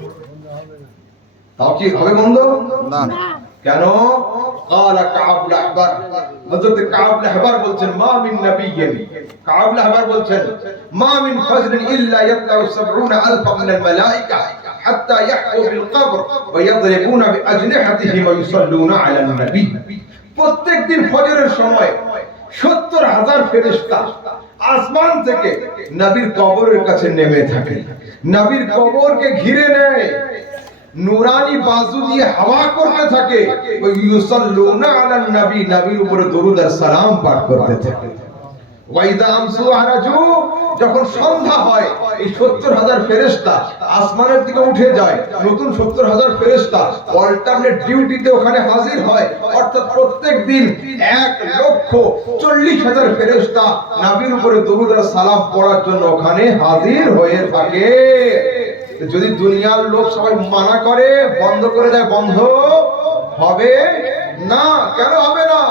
তাও কি হবে বন্ধ? না কেন? قال كعب الاحبار হযরত কাব আল-আহবার বলছেন মা মিন নাবিয়্যিন, কাব আল-আহবার বলছেন মা মিন ফজর ইল্লা ইয়াতলাউ 70000 মিন আল-মালায়েকা হাত্তা ইয়াহু বিল কবর ওয়া ইয়াদরিবুনা বিআজনিহাতিহিম ওয়া ইউসাল্লুনা আলা নবী। প্রত্যেকদিন ফজরের সময় 70000 ফেরেশতা আসমান থেকে নবীর কবরের কাছে নেমে থাকে, নবীর কবরকে ঘিরে নেয়, নুরানি বাজু দিয়ে হাওয়া করতে থাকে, ওই ইউসাল্লুনা আলান নবী, নবীর উপরে দরুদ আর সালাম পাঠ করতে থাকে। ওয়াইদা আমসু আরাজু, যখন সন্ধ্যা হয় এই 70000 ফেরেশতা আসমানের দিকে উঠে যায়, নতুন 70000 ফেরেশতা অল্টারনেট ডিউটিতে ওখানে হাজির হয়, অর্থাৎ প্রত্যেকদিন 1,40,000 ফেরেশতা নবীর উপরে দরুদ আর সালাম পড়ার জন্য ওখানে হাজির হয়ে থাকে। যদি দুনিয়ার লোক সবাই মানা করে, বন্ধ করে দেয়, বন্ধ হবে না। কেন হবে না?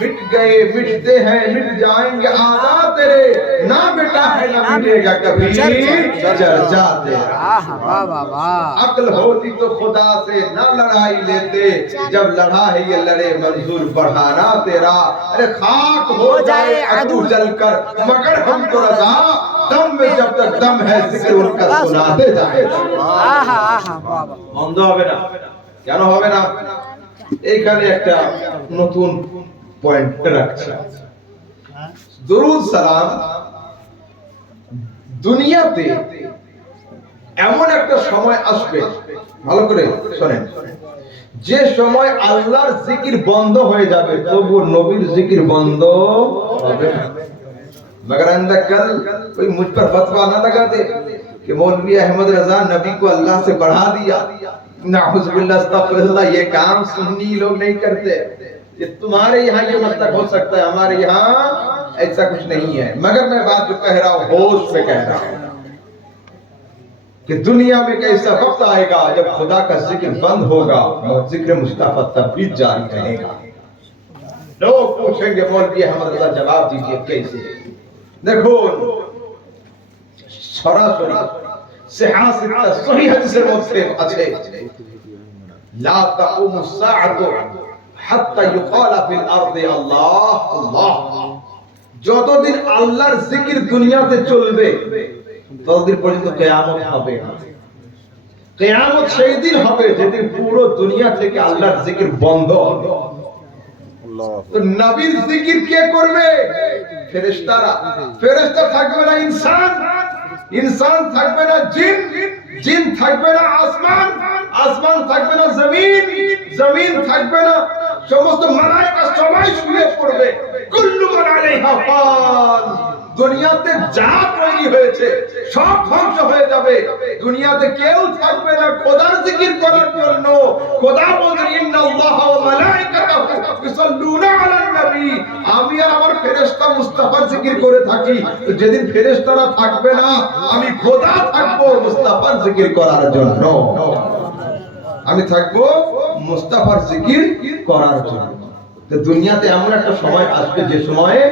মিট গয়ে মিটতে হ্যাঁ মিট যাएंगे आदा तेरे ना बेटा है ना मिटेगा कभी चर्चा तेरा। वाह वाह वाह। अक्ल होती तो खुदा से ना लड़ाई लेते, जब लड़ा है ये लड़े मंजूर बढ़ाना तेरा। अरे खाक हो जाए अदू जलकर मगर हम तो रजा, दम में जब तक दम है जिक्र उनका सुनाते जाए। आहा आहा वाह वाह। বন্ধ হবে না। কেন হবে না? এইখানে একটা নতুন পয়েন্ট রাখছি। দরুদ সালাম দুনিয়াতে এমন একটা সময় আসবে, ভালো করে শোনেন, যে সময় আল্লাহর জিকির বন্ধ হয়ে যাবে, তবু নবীর জিকির বন্ধ হবে না। मगर अंदर कल कोई मुझ पर फतवा ना लगा दे कि मौलवी अहमद रजा नबी को अल्लाह से बढ़ा दिया, नाउज़ुबिल्लाह अस्तगफिरुल्लाह, ये काम सुन्नी लोग नहीं करते। ये तुम्हारे यहाँ ये मसलक हो सकता है, हमारे यहाँ ऐसा कुछ नहीं है। मगर मैं बात जो कह रहा हूँ होश से कह रहा हूँ कि दुनिया में कैसा वक्त आएगा जब खुदा का जिक्र बंद होगा और जिक्र मुस्तफा तब भी जारी रहेगा। लोग पूछेंगे मौलवी अहमद रजा जवाब दीजिए कैसे? देखो সরাসরি সিহাসিতা সহিহ হাদিসের মধ্যে আছে লা তাকুমু সাআতু হাত্তা ইউকালা ফিল আরদি আল্লাহ আল্লাহ। যতদিন আল্লাহর জিকির দুনিয়াতে চলবে ততদিন পর্যন্ত কিয়ামত হবে না। কিয়ামত সেই দিন হবে যেদিন পুরো দুনিয়া থেকে আল্লাহর জিকির বন্ধ হবে। তো নবীর জিকির কে করবে? ফেরেশতারা। ফেরেশতা থাকবে না ইনসান, ইনসান থাকবে না জিন, জিন থাকবে না আসমান, আসমান থাকবে না জমিন, জমিন থাকবে না, সমস্ত মালায়েকা সবাই শুয়ে পড়বে। কুল্লু মান আলাইহা ফান। দুনিয়াতে যা তৈরি হয়েছে সব ধ্বংস হয়ে যাবে। দুনিয়াতে কেউ থাকবে না খোদার জিকির করার জন্য। খোদা বলেন ইন্নাল্লাহা ওয়া মালাইকাতাহু ইউসাল্লুনা আলান নবী, আমি আর আমার ফেরেশতা মুস্তাফার জিকির করে থাকি। তো যেদিন ফেরেশতারা থাকবে না, আমি খোদা থাকবো মুস্তাফার জিকির করার জন্য। আমি থাকবো মুস্তাফার জিকির করার জন্য। তো দুনিয়াতে এমন একটা সময় আসবে যে সময়ে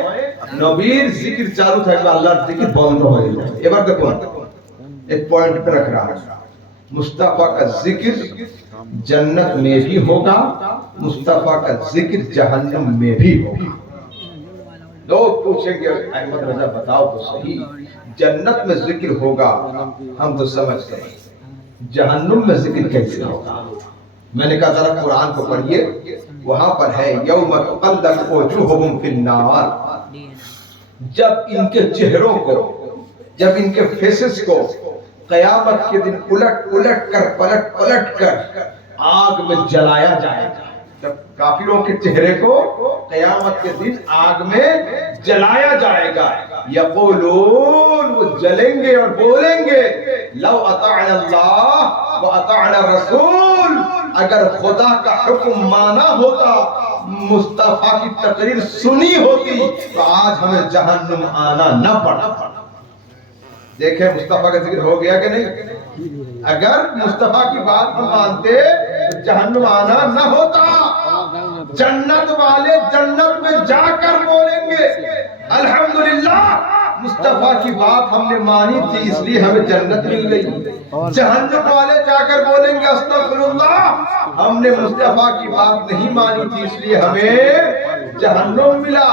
নবীর জিকির চালু থাকবে, আল্লাহর জিকির বন্ধ হয়ে যাবে। এবার দেখুন एक पॉइंट पे रख रहा है, मुस्तफा का जिक्र जन्नत में भी होगा, मुस्तफा का जिक्र जहन्नम में भी होगा। लोग पूछेंगे अहमद रजा बताओ तो सही, जन्नत में जिक्र होगा हम तो समझते हैं, जहन्नुम में जिक्र कैसे होगा? मैंने कहा जरा कुरान को पढ़िए, वहां पर है यौम तुक़ल्लबु वजूहुहुम फिन्नार। जब इनके चेहरों को, जब इनके फेसेस को कयामत के दिन उलट उलट कर पलट पलट कर आग में जलाया जाएगा। जब काफिरों के चेहरे को कयामत के दिन आग में जलाया जाएगा, यक़ूलून, वो जलेंगे और बोलेंगे लौ अताअना अल्लाह व अताअना रसूल, अगर खुदा का हुक्म माना होता, मुस्तफा की तकरीर सुनी होती तो आज हमें जहन्नुम आना न पड़ा। देखे मुस्तफा का जिक्र हो गया कि नहीं? अगर मुस्तफा की बात हम मानते तो जहन्नुम आना न होता। जन्नत वाले जन्नत में जाकर बोलेंगे अल्हम्दुलिल्लाह, मुस्तफा की बात हमने मानी थी इसलिए हमें जन्नत मिल गई। जहन्नुम वाले जाकर बोलेंगे अस्तगफिरुल्लाह, हमने मुस्तफा की बात नहीं मानी थी इसलिए हमें जहन्नुम मिला।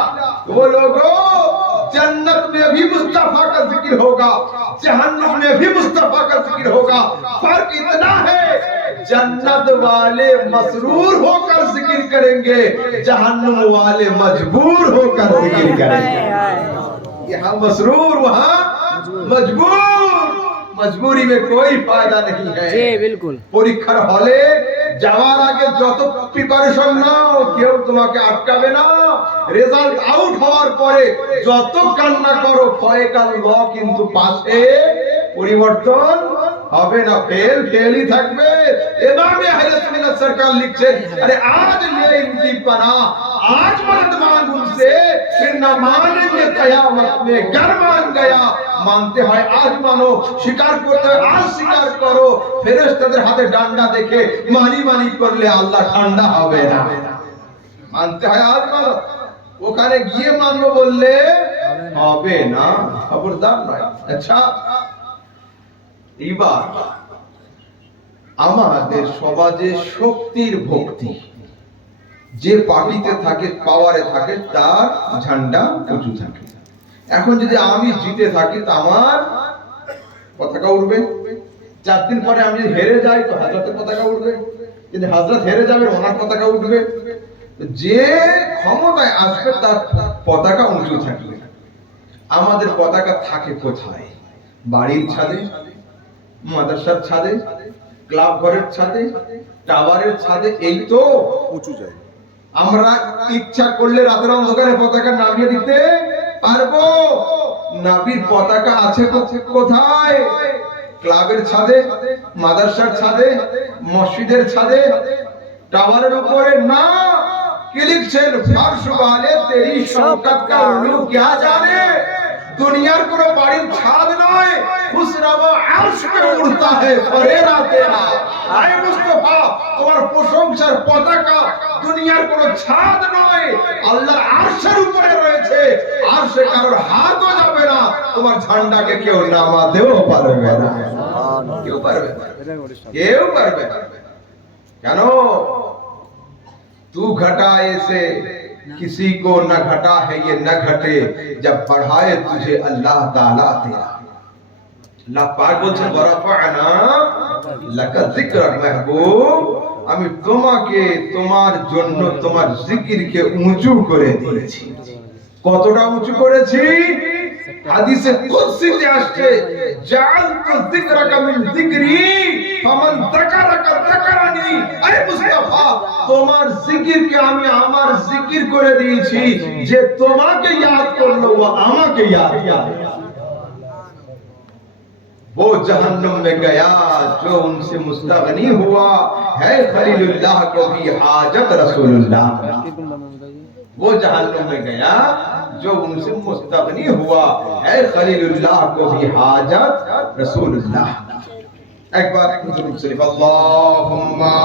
वो लोगों, जन्नत में भी मुस्तफा का जिक्र होगा, जहन्नुम में भी मुस्तफा का जिक्र होगा। फर्क इतना है, जन्नत वाले मसरूर होकर जिक्र करेंगे, जहन्नुम वाले मजबूर होकर जिक्र करेंगे। यहाँ मसरूर, वहाँ मजबूर। मजबूरी में कोई फायदा नहीं है। जी बिल्कुल। পরীক্ষার হলে যাওয়ার আগে যত প্রিপারেশন নাও কেউ তোমাকে আটকাবে না। রেজাল্ট আউট হওয়ার পরে যত কান্না করো ফয়কাল ল কিন্তু পাশে পরিবর্তন হবে না, ফেলই থাকবে। ইমামে আহলে সুন্নাত সরকার লিখছেন, আরে আজ লে ইনকি পানা, आज मदद मांग उनसे, फिर न मानेंगे कयामत में। गर मान गया मानते हैं आज मानो, स्वीकार करते हैं आज स्वीकार करो। ফেরেশতাদের হাতে ডান্ডা দেখে মানি মানি করলে আল্লাহ ঠান্ডা হবে না। মানতে হয় আজ মানো, ওখানে গিয়ে মানবো বললে হবে না, খবরদার নয়। আচ্ছা, এবার আমাদের সমাজে শক্তির ভক্তি, যে পার্টিতে থাকে পাওয়ারে থাকে তার ঝান্ডা উঁচু থাকে। এখন যদি আমি জিতে থাকি তো আমার পতাকা উঠবে, 4 দিন পরে আমি যদি হেরে যাই তো হযরতের পতাকা উঠবে, যদি হযরত হেরে যাবে ওনার পতাকা উঠবে। যে ক্ষমতায় আসবে তার পতাকা উঁচু থাকবে। আমাদের পতাকা থাকে কোথায়? বাড়ির ছাদে, মাদ্রাসার ছাদে, ক্লাব ঘরের ছাদে, টাওয়ারের ছাদে, এই তো উঁচু যায়। আমরা ইচ্ছা করলে রাতের অন্ধকারে পতাকা নামিয়ে দিতে পারবো। নবীর পতাকা আছে কোথায়? ক্লাবের ছাদে, মাদ্রাসার ছাদে, মসজিদের ছাদে, টাওয়ারের উপরে না। কি লিখছেন? ফারশ वाले तेरी शौकत का उल्लू क्या जाने। দুনিয়ার কোন বাড়ির ছাদ নয়, খুশরাবা আরশ पे উড়তা है ফরেরা तेरा। আয় মুস্তাফা, তোমার প্রশংসার পতাকা দুনিয়ার কোন ছাদ নয়, আল্লাহর আরশের উপরে রয়েছে। আরশে কারোর হাতও যাবে না, তোমার ঝান্ডাকে কেউ নামাতেও পারবে না। কেউ পারবে না, কেউ পারবে না। কেন? तू घटा ऐसे किसी को न घटा है ये न घटे, जब बढ़ाए तुझे अल्लाह ताला तेरा। अल्लाह पाक बोलছেন वरफअना लका जिक्रक महबूब, আমি তোমাকে তোমার জন্য তোমার জিকিরকে উঁচু করে দিয়েছি। কতটা উঁচু করেছি? হাদিসে কুদসিতে আসছে, জাআলতু যিকরাকা মিন যিকরি ফামান যাকারাকা যাকারানি। আরে মুস্তাফা, তোমার জিকিরকে আমি আমার জিকির করে দিয়েছি, যে তোমাকে याद করলো ও আমাকে याद করে। वो जहन्नुम में गया जो उनसे मुस्तगनी हुआ, है खलीलुल्लाह को भी हाजत रसूलुल्लाह। वो जहन्नुम में गया जो उनसे मुस्तगनी हुआ, है खलीलुल्लाह को भी हाजत रसूलुल्लाह। एक बार दुरूद शरीफ, अल्लाहुम्मा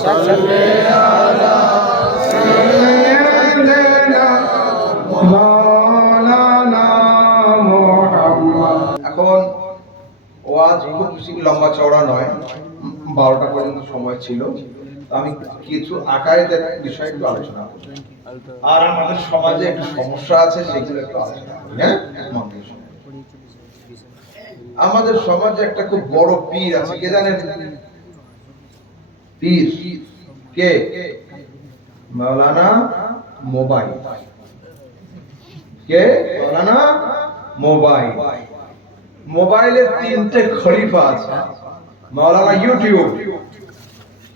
सल्ली अला सय्यिदिना मौलाना मुহাম্মদ। এখন ওয়াজ খুব বেশি লম্বা চওড়া নয়, 12টা পর্যন্ত সময় ছিল। আমি কিছু আকায়েদের বিষয় একটু আলোচনা করব, আর আমাদের সমাজে একটু সমস্যা আছে সেগুলো একটু আলোচনা করি। হ্যাঁ, আমাদের সমাজে একটা খুব বড় পীর আছে, কে জানেন? পীর কে? মাওলানা মোবাইল। কে? মাওলানা মোবাইল। মোবাইলের 3টে খলিফা আছে, মাওলানা ইউটিউব,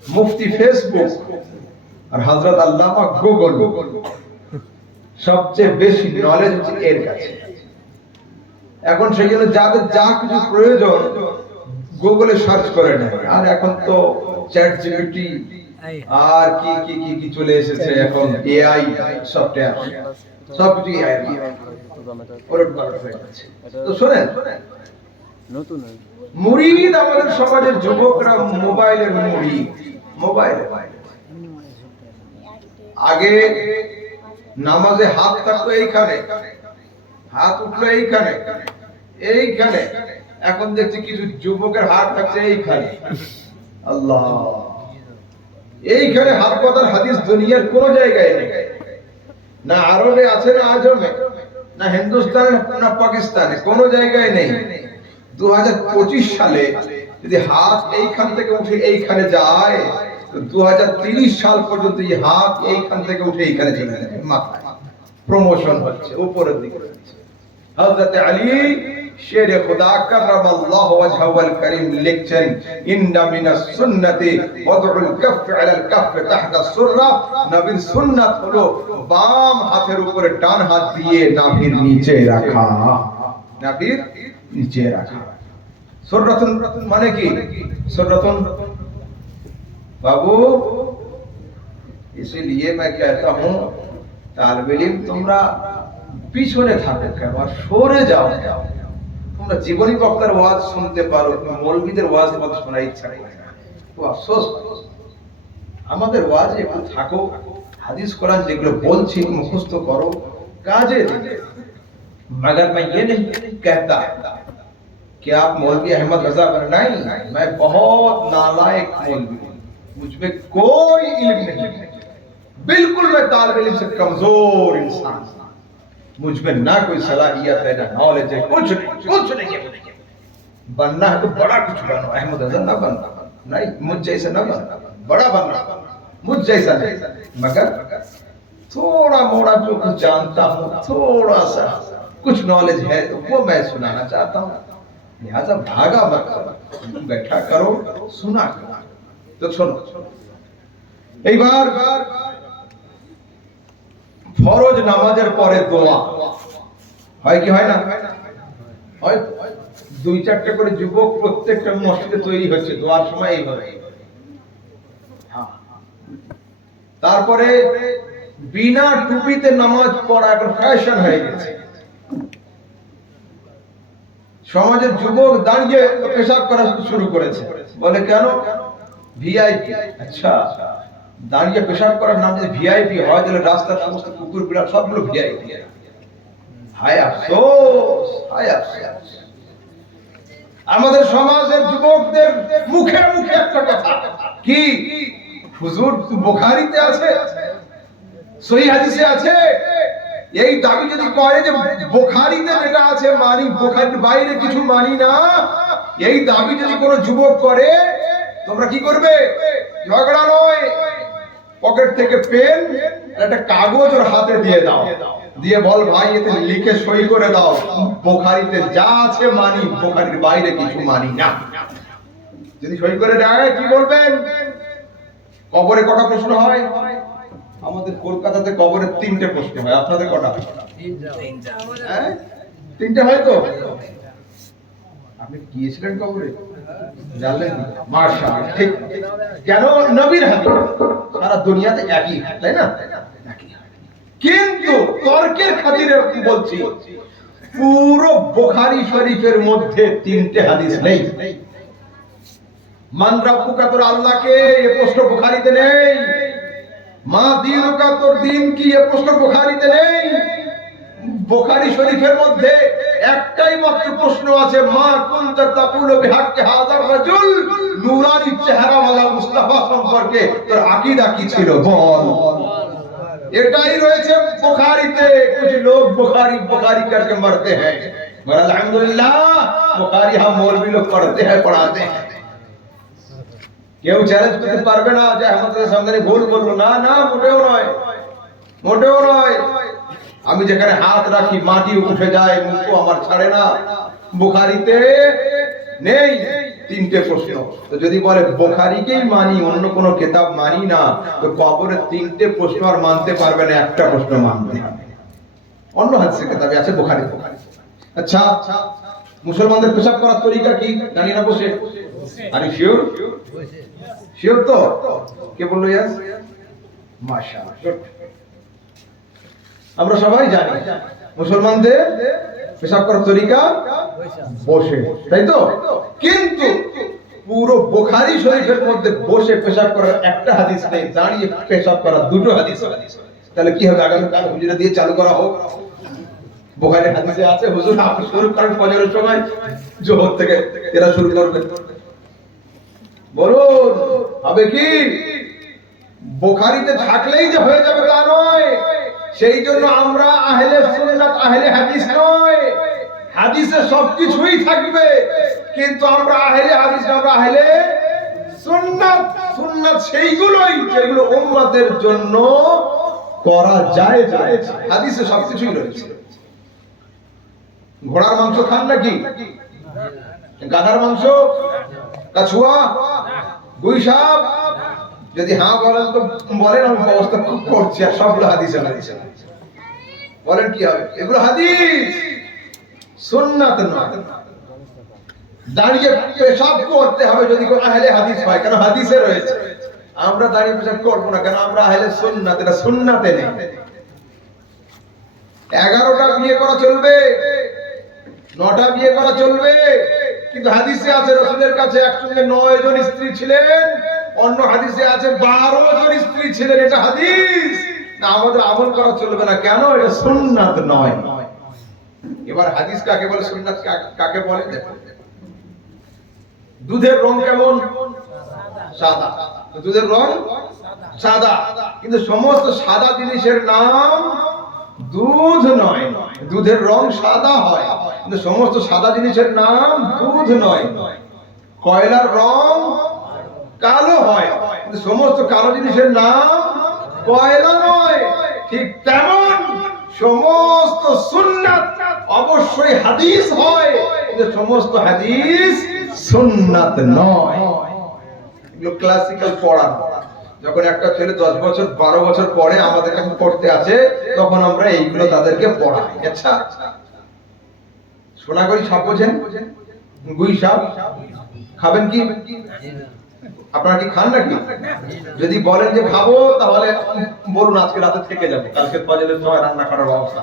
মুফতি ফেসবুক, আর হযরত আল্লামা গুগল। সবচেয়ে বেশি নলেজ হচ্ছে এর কাছে। এখন সেই জন্য যাদের যা কিছু প্রয়োজন গুগলে সার্চ করে নেয়। আর এখন তো চ্যাট জিপিটি আর কি কি কি কি চলে এসেছে, এখন এআই সফটওয়্যার, সবকিছু এআই ওরে ভালো হয়ে গেছে। তো শুনেন, নতুন মুরিদ আমাদের সমাজের যুবকরা মোবাইলের মুরিদ। মোবাইল আগে নামাজে হাত থাকতো এইখানে, হাত উঠলো এইখানে এইখানে, এখন দেখছি কিছু যুবকের হাত থাকছে এইখানে। আল্লাহ, এইখানে হাত পাতার হাদিস দুনিয়ার কোন জায়গায় নেই, না আরবে আছে, না আজমে, না হিন্দুস্তানে, না পাকিস্তানে, কোন জায়গায় নেই। 2025 সালে যদি হাত এইখান থেকে উঠে এইখানে যায়, তো 2030 সাল পর্যন্ত এই হাত এইখান থেকে উঠে এইখানে চলে যাবে, মাথায় প্রমোশন হচ্ছে, উপরের দিকে হচ্ছে। হযরত আলী শেরে খুদা কাররামাল্লাহু ওয়াজহুল কারীম লিখছেন, ইন্না মিনাস সুন্নতি ওয়াদউল কাফ আলাল কাফ তাহতা সুররা, নবীর সুন্নাত হলো বাম হাতের উপরে ডান হাত দিয়ে নাভির নিচে রাখা, নাভির নিচে রাখা। সুররাতুন মানে কি? সুররাতুন बाबू, इसीलिए मैं कहता हूँ तालिब इल्म তোমরা পিছনে থাকো কেন, সরে যাও। তোমরা জীবনী বক্তার ওয়াজ শুনতে পারো, মৌলবীদের ওয়াজ তোমাদের শোনার ইচ্ছা করে না, তো আফসোস। আমাদের ওয়াজে একটু থাকো, হাদিস কোরআন যেগুলো বলছি মুখস্থ করো, কাজে দিবে। मगर मैं ये नहीं कहता कि आप मौलवी अहमद रजा बन, नहीं, मैं बहुत नालायक मौलवी हूं, मुझमें कोई इल्म नहीं, बिल्कुल मैं तालिब इल्म से कमजोर इंसान, मुझमें ना कोई सलाहियत है, ना नॉलेज है, कुछ नहीं है। बनना है तो बड़ा कुछ बनो, अहमद रजा ना बनना, नहीं, मुझ जैसे ना बनना, बड़ा बनना, मुझ जैसा नहीं, मगर थोड़ा मोड़ा जो कुछ जानता हूँ, थोड़ा सा कुछ नॉलेज है तो वो मैं सुनाना चाहता हूँ। लिहाजा भागा मत, बैठा करो, सुना करो। तो শোনো, এইবার ফরজ নামাজের পরে দোয়া হয় কি হয় না? হয়। 2-4টা করে যুবক প্রত্যেকটা মসজিদে তৈরি হচ্ছে দোয়ার সময় এইভাবে। তারপরে বিনা টুপিতে নামাজ পড়া এখন ফ্যাশন হয়ে গেছে। সমাজের যুবক দাঁড়িয়ে পেশাব করা শুরু করেছে, বলে কেন? ভিআইপি। আচ্ছা, দাঁড়িয়ে পেশাব করার নাম যদি ভিআইপি হয়, তাহলে রাস্তার সমস্ত কুকুর বিড়াল সবগুলো ভিআইপি। হায় আফসোস, হায় আফসোস। আমাদের সমাজের যুবকদের মুখে মুখে একটা কথা, কি হুজুর বুখারীতে আছে, সহিহ হাদিসে আছে, এই দাবি যদি করে যে বুখারীতে যেটা আছে মানি, বুখারীর বাইরে কিছু মানি না, এই দাবি যদি কোনো যুবক করে, তোমরা কি করবে? ঝগড়া নয়, পকেট থেকে পেন একটা কাগজ ওর হাতে দিয়ে দাও, দিয়ে বল ভাই এতে লিখে সই করে দাও, বুখারীতে যা আছে মানি, বুখারীর বাইরে কিছু মানি না। যদি সই করে দেয়, কি বলবেন? কবরে কটা প্রশ্ন হয়? আমাদের কলকাতাতে কবরে 3টে প্রশ্ন হয়, আপনাদের কটা? 3টে হয় তো? আপনি গিয়েছিলেন কবরে? জানলেন? মাশাআল্লাহ, ঠিক। কেন? নবীর হাদিস সারা দুনিয়াতে একই, তাই না? কিন্তু তর্কের খাতিরে বলছি, পুরো বুখারী শরীফের মধ্যে 3টে হাদিস নেই। মান রাব্বুকা, তোর আল্লাহকে, এই প্রশ্ন বুখারীতে নেই। মা দীনুকা, তোর দিন কি, এই প্রশ্ন বুখারীতে নেই। বুখারী শরীফের মধ্যে একটাই মাত্র প্রশ্ন আছে, মা কুনতা তাকুলু বিহাক্কি হাযার রাজুল, নূরানি চেহারাওয়ালা মুস্তাফা সম্পর্কে তোর আকীদা কি ছিল বল। এটাই রয়েছে বুখারীতে। कुछ लोग बुखारी बुखारी करके मरते हैं, मगर अल्हम्दुलिल्लाह बुखारी हम मौलवी लोग पढ़ते हैं, पढ़ाते हैं। কেউ চ্যালেঞ্জ করতে পারবে না যে আমাদের সামনে ভুল বললো, না না, মোটেও নয়, মোটেও নয়। আমি যেখানে হাত রাখি মাটি উঠে যায়, মুখ আমার ছাড়ে না। বুখারীতে নেই 3টে প্রশ্ন। তো যদি বলে বুখারীকেই মানি, অন্য কোনো কিতাব মানি না, তো কবরে 3টে প্রশ্ন আর মানতে পারবে না, একটা প্রশ্ন মানতে হবে। অন্য হাদিসের কিতাবে আছে, বুখারী। আচ্ছা, মুসলমানদের পেশাব করার তরিকা কি জানি না, বসে? আরে শিওর? শিওর তো? কে বললো ইয়েস? মাশাআল্লাহ, আমরা সবাই জানি মুসলমানদের পেশাব করার তরিকা বসে, তাই তো? কিন্তু পুরো বুখারী শরীফের মধ্যে বসে পেশাব করার একটা হাদিস নেই, দাঁড়িয়ে পেশাব করার দুটো হাদিস। তাহলে কি হবে? আগামীকাল হুজুরা দিয়ে চালু করা হোক। বুখারী হাদিসে আছে হুজুর আপনি শুরু করেন ফজরের সময়, জোহর থেকে এরা শুরু করবে। বলুন হবে কি? বুখারীতে থাকলেই যে হয়ে যাবে তা নয়। সেই জন্য আমরা আহলে সুন্নাত আহলে হাদিস নয়। হাদিসে সবকিছুই থাকবে, কিন্তু আমরা আহলে হাদিস না, আমরা আহলে সুন্নাত। সুন্নাত সেইগুলোই যেগুলো উম্মতের জন্য করা যায়। হাদিসে সবকিছুই রয়েছে। ঘোড়ার মাংস খান নাকি? গাধার মাংস, কাছুয়া, গুই সাপ? যদি হ্যাঁ বলেন তো বলেন, আমি ব্যবস্থা খুব করছি। আর সবগুলো হাদিসে বলেন কি হবে? এগুলো হাদিস, সুন্নাত নয়। দাঁড়িয়ে পেশাব করতে হবে যদি কোন আহলে হাদিস হয়, কেন হাদিসে রয়েছে। আমরা দাঁড়িয়ে পেশাব করবো না কেন? আমরা আহলে সুন্নাত, এটা সুন্নাতে নেই। 11টা বিয়ে করা চলবে, 9টা বিয়ে করা চলবে, কিন্তু হাদিসে আছে রাসূলের কাছে একসঙ্গে 9 জন স্ত্রী ছিলেন, অন্য হাদিসে আছে 12 জন স্ত্রী ছিলেন। এটা হাদিস না, আমাদের আমল করা চলবে না কেন? এটা সুন্নাত নয়। এবার হাদিস কাকে বলে, সুন্নাত কাকে বলে? দেখো, দুধের রং কেমন? সাদা। দুধের রং সাদা, কিন্তু সমস্ত সাদা জিনিসের নাম দুধ নয়। দুধের রং সাদা হয়, কিন্তু সমস্ত সাদা জিনিসের নাম দুধ নয়। কয়লার রং কালো হয়, কিন্তু সমস্ত কালো জিনিসের নাম কয়লা নয়। ঠিক তেমন সমস্ত সুন্নাত অবশ্যই হাদিস হয়, কিন্তু সমস্ত হাদিস সুন্নাত নয়। এগুলো ক্লাসিক্যাল পড়া। যখন একটা ছেলে 10 বছর 12 বছর পরে আমাদের কাছে পড়তে আসে, তখন আমরা এইগুলো তাদেরকে পড়াই। আচ্ছা, সোনাগরি সাপ বোঝেন? গুই সাপ খাবেন কি? আপনারা কি খান নাকি? যদি বলেন যে খাবো, তাহলে বলুন আজকে রাতে থেকে যাবে, কালকে ফজরের সময় রান্না করার ব্যবস্থা।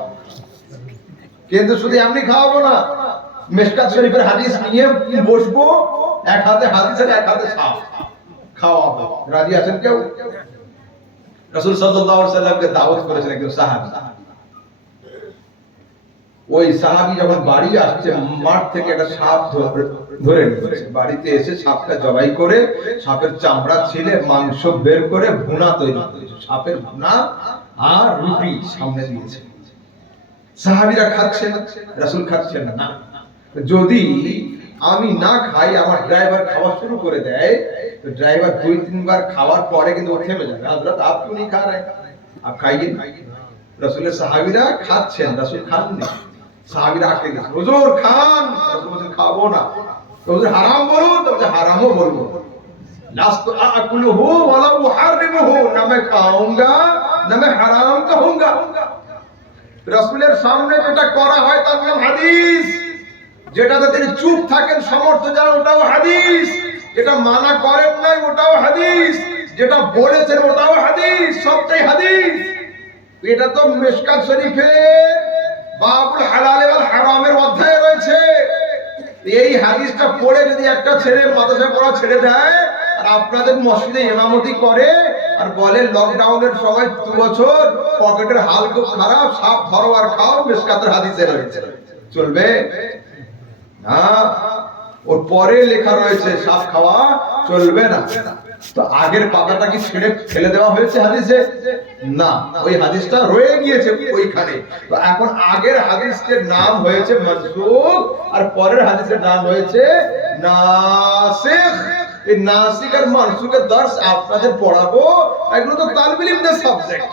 কিন্তু শুধু এমনি খাওয়াবো না, মিশকাত শরীফের হাদিস নিয়ে বসবো, এক হাতে হাদিস আর এক হাতে সাপ খাওয়াবো। রাজি আছেন কেউ? রাসূল সাল্লাল্লাহু আলাইহি ওয়াসাল্লামকে দাওয়াত করেছেন একজন সাহাবী। ওই সাহাবী যখন বাড়ি আসছে, মাঠ থেকে একটা সাপ ধরে নিয়েছে। বাড়িতে এসে সাপটা জবাই করে সাপের চামড়া ছিলে মাংস বের করে ভুনা তৈরি করেছে। সাপের ভুনা আর রুটি সামনে দিয়েছে। সাহাবীরা খাচ্ছেন, রাসূল খাচ্ছেন না। যদি আমি না খাই, আমার ড্রাইভার খাওয়া শুরু করে দেয়, তো ড্রাইভার 2-3 বার খাওয়ার পরে কিন্তু ও থেমে যাবে। হযরত আপ क्यों नहीं खा रहे? आप खाइए। রাসূলের সাহাবীরা খাচ্ছেন, রাসূল খাননি। সাহাবীরা আটকে গেছে, হুজুর খান। রাসূল বলেন খাবো না। হুজুর হারাম বলুন, তো হারামও বলবো। লাস্তু আকুলুহু ওয়ালা উহারিমুহু, না मैं খাऊंगा না मैं হারাম कहूंगा। রাসূলের সামনে যেটা করা হয় তার নাম হাদিস। যেটাতে তিনি চুপ থাকেন সমর্থ যান, ওটাও হাদিস। যেটা মানা করেন নাই, ওটাও হাদিস। যেটা বলেছেন, ওটাও হাদিস। সবটাই হাদিস। এটা তো মিশকাত শরীফের বাবুল হালাল ওয়াল হারামের অধ্যায়ে রয়েছে। এই হাদিসটা পড়ে যদি একটা ছেলে মাদ্রাসা পড়া ছেড়ে দেয় আর আপনাদের মসজিদে ইমামতি করে আর বলে লকডাউনের সময় 2 বছর পকেটের হাল খুব খারাপ, সাপ ধরো আর খাও, মিশকাতের হাদিসে রয়েছে, চলবে না? ওর পরে লেখা রয়েছে সাপ খাওয়া চলবে না। তো আগের পাতাটা কি ছেড়ে ফেলে দেওয়া হয়েছে হাদিসে? না, ওই হাদিসটা রয়ে গিয়েছে ওইখানে। তো এখন আগের হাদিসের নাম হয়েছে মানসুখ, আর পরের হাদিসের নাম হয়েছে নাসিখ। এই নাসিখ আর মানসুখের দর্স আপনাদের পড়াবো। এগুলো তো তালিবুল ইলমের সাবজেক্ট,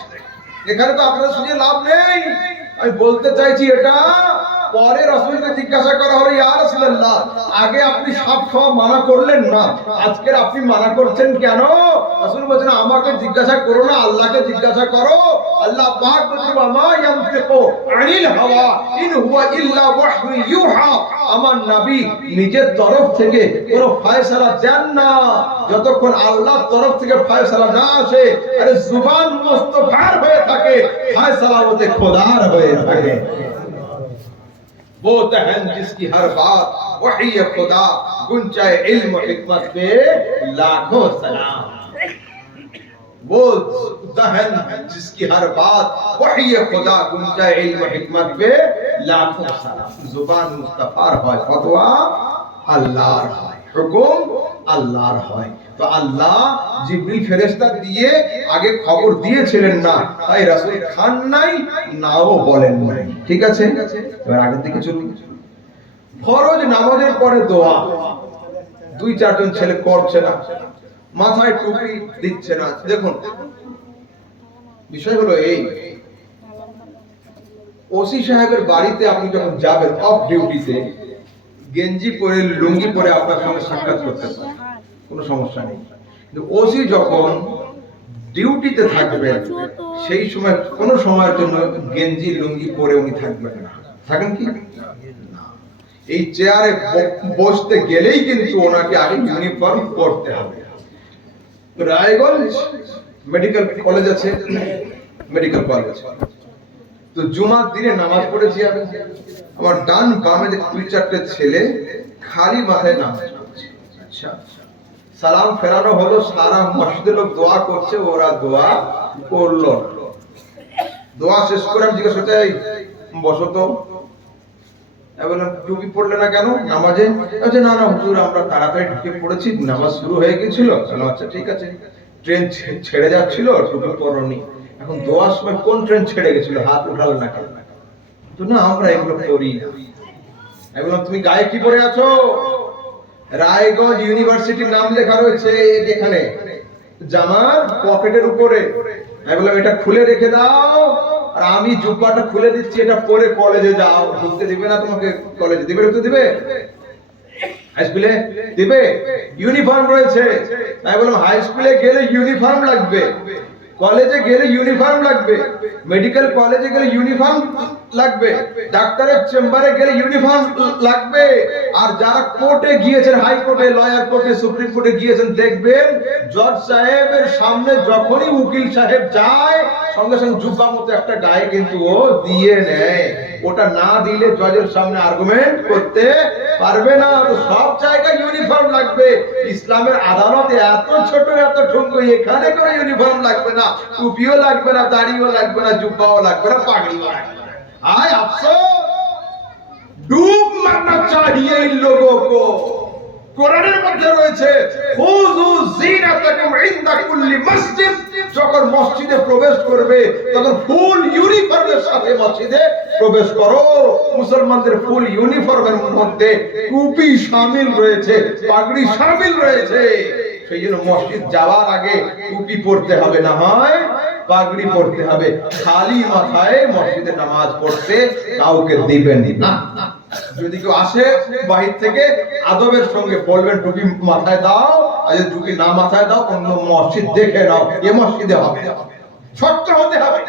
এখানে তো আপনাদের শুনে লাভ নেই। আমি বলতে চাইছি এটা পরে রাসূলকে জিজ্ঞাসা করা হলো, ইয়া রাসূলুল্লাহ, আগে আপনি সাপ খাওয়া মানা করলেন না, আজকে আপনি মানা করছেন কেন? রাসূল বলেন, আমাকে জিজ্ঞাসা করো না, আল্লাহকে জিজ্ঞাসা করো। আল্লাহ পাক বলেন, ওয়ামা ইয়ানতিকু আনিল হাওয়া ইন হুয়া ইল্লা ওয়াহয়ু ইউহা। আমার নবী নিজের তরফ থেকে কোনো ফয়সালা দেন না যতক্ষণ আল্লাহর তরফ থেকে ফয়সালা না আসে। আরে জুবান মুস্তাফার হয়ে থাকে, ফয়সালা ওতে খোদার হয়ে থাকে। वो तहन जिसकी हर बात वही खुदा गुंजाए इल्म और हिकमत पे लाखों सलाम। वो दहन जिसकी हर बात वही खुदा गुंजाए इल्म और हिकमत पे लाखों सलाम। जुबान मुस्तफार হয় ফতোয়া আল্লাহর হয়, হুকুম আল্লাহর হয়। তো আল্লাহ জিবরিল ফেরেশতা দিয়ে আগে খবর দিয়েছিলেন না, তাই রাসূল খান নাই, নাও বলেন নাই। ঠিক আছে, এবার আগের দিকে চলুন। ফরজ নামাজের পরে দোয়া দুই চারজন ছেলে করছে না, মাথায় টুপি দিচ্ছে না। দেখুন বিষয় হলো এই, ওসি সাহেবের বাড়িতে আপনি যখন যাবেন অফ ডিউটিতে, গেঞ্জি পরে লুঙ্গি পরে আপনার সঙ্গে সাক্ষাৎ করতে পারেন, কোনো সমস্যা নেই। কিন্তু ওসি যখন ডিউটিতে থাকবেন সেই সময় কোনো সময়ের জন্য গেঞ্জি লুঙ্গি পরে উনি থাকবেন না। থাকেন কি? এই চেয়ারে বসতে গেলেই কিন্তু ওনাকে আগে ইউনিফর্ম পরতে হবে। রায়গঞ্জ মেডিকেল কলেজ আছে, মেডিকেল কলেজ, তো জুমার দিনে নামাজ পড়েছি আমি। আমার ডান বামে দুই চারটে ছেলে খালি মাথায় নামাজ পড়ছে। আচ্ছা, সালাম ফেরানো হলো, সারা মসজিদের লোক দোয়া করছে, ওরা দোয়া করলো। দোয়া শেষ করে আমি জিজ্ঞেস করতে, বসো তো। বললাম টুপি পড়লে না কেন নামাজে? আচ্ছা না না হুজুর, আমরা তাড়াতাড়ি ঢুকে পড়েছি, নামাজ শুরু হয়ে গেছিল। আচ্ছা ঠিক আছে, ট্রেন ছেড়ে যাচ্ছিল, টুপি পরনি। এখন দোয়ার সময় কোন ট্রেন ছেড়ে গেছিল, হাত উঠালো না কেন? তো না আমরা এগুলো করি না। এগুলো তুমি গায়ে কি পরে আছো? রায়গঞ্জ ইউনিভার্সিটির নাম লেখা রয়েছে এখানে জামার পকেটের উপরে। আমি বললাম এটা খুলে রেখে দাও, আর আমি জুব্বাটা খুলে দিচ্ছি, এটা পরে কলেজে যাও। ঢুকতে দিবে না তোমাকে? কলেজে দিবে? ঢুকতে দিবে? হাই স্কুলে দিবে? ইউনিফর্ম রয়েছে। আমি বললাম হাই স্কুলে গেলে ইউনিফর্ম লাগবে, কলেজে গেলে ইউনিফর্ম লাগবে, মেডিকেল কলেজে গেলে ইউনিফর্ম লাগবে, ডাক্তারের চেম্বারে গেলে ইউনিফর্ম লাগবে। আর যারা কোর্টে গিয়েছেন, হাইকোর্টে, লয়ার কোর্টে, সুপ্রিম কোর্টে গিয়েছেন, দেখবেন জজ সাহেবের সামনে যখনই উকিল সাহেব যায় সঙ্গে সঙ্গে জুব্বা মতো একটা গায়ে কিন্তু ও দিয়ে নেয়। ওটা না দিলে জজের সামনে আর্গুমেন্ট করতে পারবে না। তো সব জায়গায় ইউনিফর্ম লাগবে। ইসলামের আদালতে এত ছোট এত ঠুঙ্গো, এখানে করে ইউনিফর্ম লাগবে না, টুপিও লাগবে না, দাড়িও লাগবে না, জুব্বাও লাগবে না, পাগড়িও লাগবে না। आए अफसोस, डूब मरना चाहिए इन लोगों को। কোরআনের মধ্যে রয়েছে খুযু যিনাতাকুম ইনদা কুল্লি মসজিদ। যখন মসজিদে প্রবেশ করবে তখন ফুল ইউনিফর্মের সাথে মসজিদে প্রবেশ করো। মুসলমানদের ফুল ইউনিফর্মের মধ্যে টুপি শামিল রয়েছে, পাগড়ি শামিল রয়েছে। সেই জন্য মসজিদ যাওয়ার আগে টুপি পরতে হবে, না হয় পাগড়ি পরতে হবে। খালি মাথায় মসজিদে নামাজ পড়তে কাউকে দিবেন না। যদি কেউ আসে বাহির থেকে আদবের সঙ্গে বলবেন টুপি মাথায় দাও, আর যদি টুপি না মাথায় দাও অন্য মসজিদ দেখে নাও, এ মসজিদে হবে। শর্ত হতে হবে,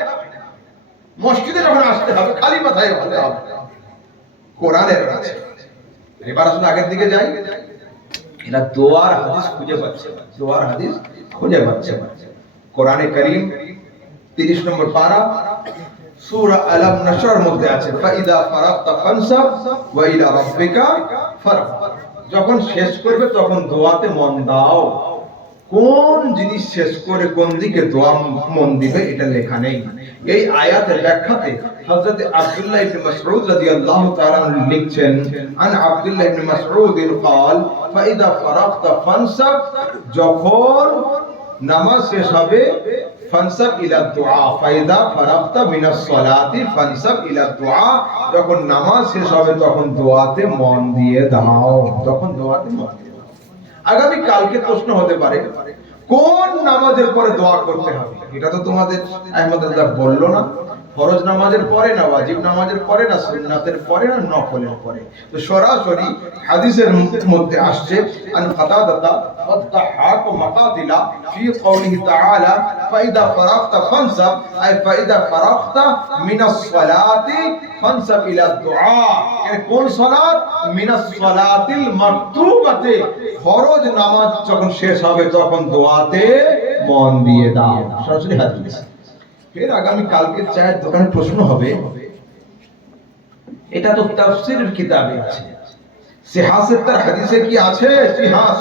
মসজিদে যখন আসতে হবে খালি মাথায় হতে হবে। কোরআনের আছে। এবার আসলে আগের দিকে যাই। এরা দোয়ার হাদিস খুঁজে পাচ্ছে, দোয়ার হাদিস খুঁজে পাচ্ছে। কোরআনে কারীম 30 নম্বর পারা সূরা আলাম নাশর মধ্যে আছে ফাইদা ফারাগতা ফানসাব ওয়া ইলা রাব্বিকা ফারগাব। যখন শেষ করবে তখন দোয়াতে মন দাও। কোন জিনিস শেষ করে কোন দিকে দোয়া মন দিবে এটা লেখা নেই। এই আয়াতের ব্যাখ্যাতে হযরত আব্দুল্লাহ ইবনে মাসউদ রাদিয়াল্লাহু তাআলা লিখছেন, আন আব্দুল্লাহ ইবনে মাসউদ قال ফাইদা ফারাগতা ফানসাব, যখন নামাজ শেষ হবে ফানসাব ইলা দুআ, ফাইদা ফারাগতা মিনাস সালাতি ফানসাব ইলা দুআ, যখন নামাজ শেষ হবে তখন দোয়াতে মন দিয়ে দাও, তখন দোয়াতে মন দিয়ে দাও। আগামী কালকে প্রশ্ন হতে পারে কোন নামাজের পরে দোয়া করতে হবে? এটা তো তোমাদের আহমদুল্লাহ বললো না। ফরজ নামাজের পরে না, ওয়াজিব নামাজের পরে না, সুন্নাতের পরে না, নফলের পরে। তো সরাসরি হাদিসের মধ্যে আসছে আন কাতাদাতা ওয়াদাহাক মাকাতিলা ফি কওলিহি তাআলা ফাইদা ফারাগতা ফানসাব, আই ফাইদা ফারাগতা মিনাস সালাতি ফানসাব ইলা দুআ। এর কোন সালাত? মিনাস সালাতিল মাকতুবাতে, ফরজ নামাজ যখন শেষ হবে তখন দোয়াতে মন দিয়ে দাও। সরাসরি হাদিস। ফের আগামী কালকে চায়ের দোকানে প্রশ্ন হবে এটা তো তাফসীরের কিতাবে আছে। সিহাসিত্তার হাদিসে কি আছে?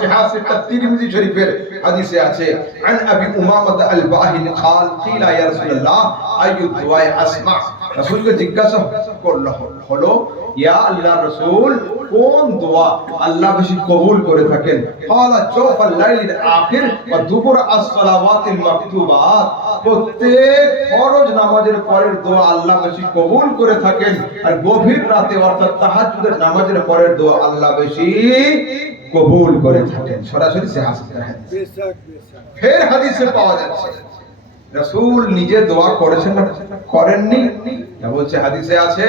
সিহাসিত্তার তিরমিজি শরীফের হাদিসে আছে। আন আবি উমামা আল বাহিনী قال قيل يا رسول الله আইয়ু দুআ আসমা। রাসূলকে জিজ্ঞাসা হলো, ইয়া আল্লাহর রাসূল, কোন দোয়া আল্লাহ বেশি কবুল করে থাকেন? قال جوف الليل الاخر ودبر الصلوات المكتوبات। প্রত্যেক ফরজ নামাজের পরের দোয়া আল্লাহ বেশি কবুল করে থাকেন, আর গভীর রাতে অর্থাৎ তাহাজ্জুদের নামাজের পরের দোয়া আল্লাহ বেশি কবুল করে থাকেন। সরাসরি সিহাসিত্তার হাদিস। ফের হাদিসে পাওয়া যাচ্ছে রাসূল নিজে দোয়া করেছেন না করেননি? না, বলছে হাদিসে আছে,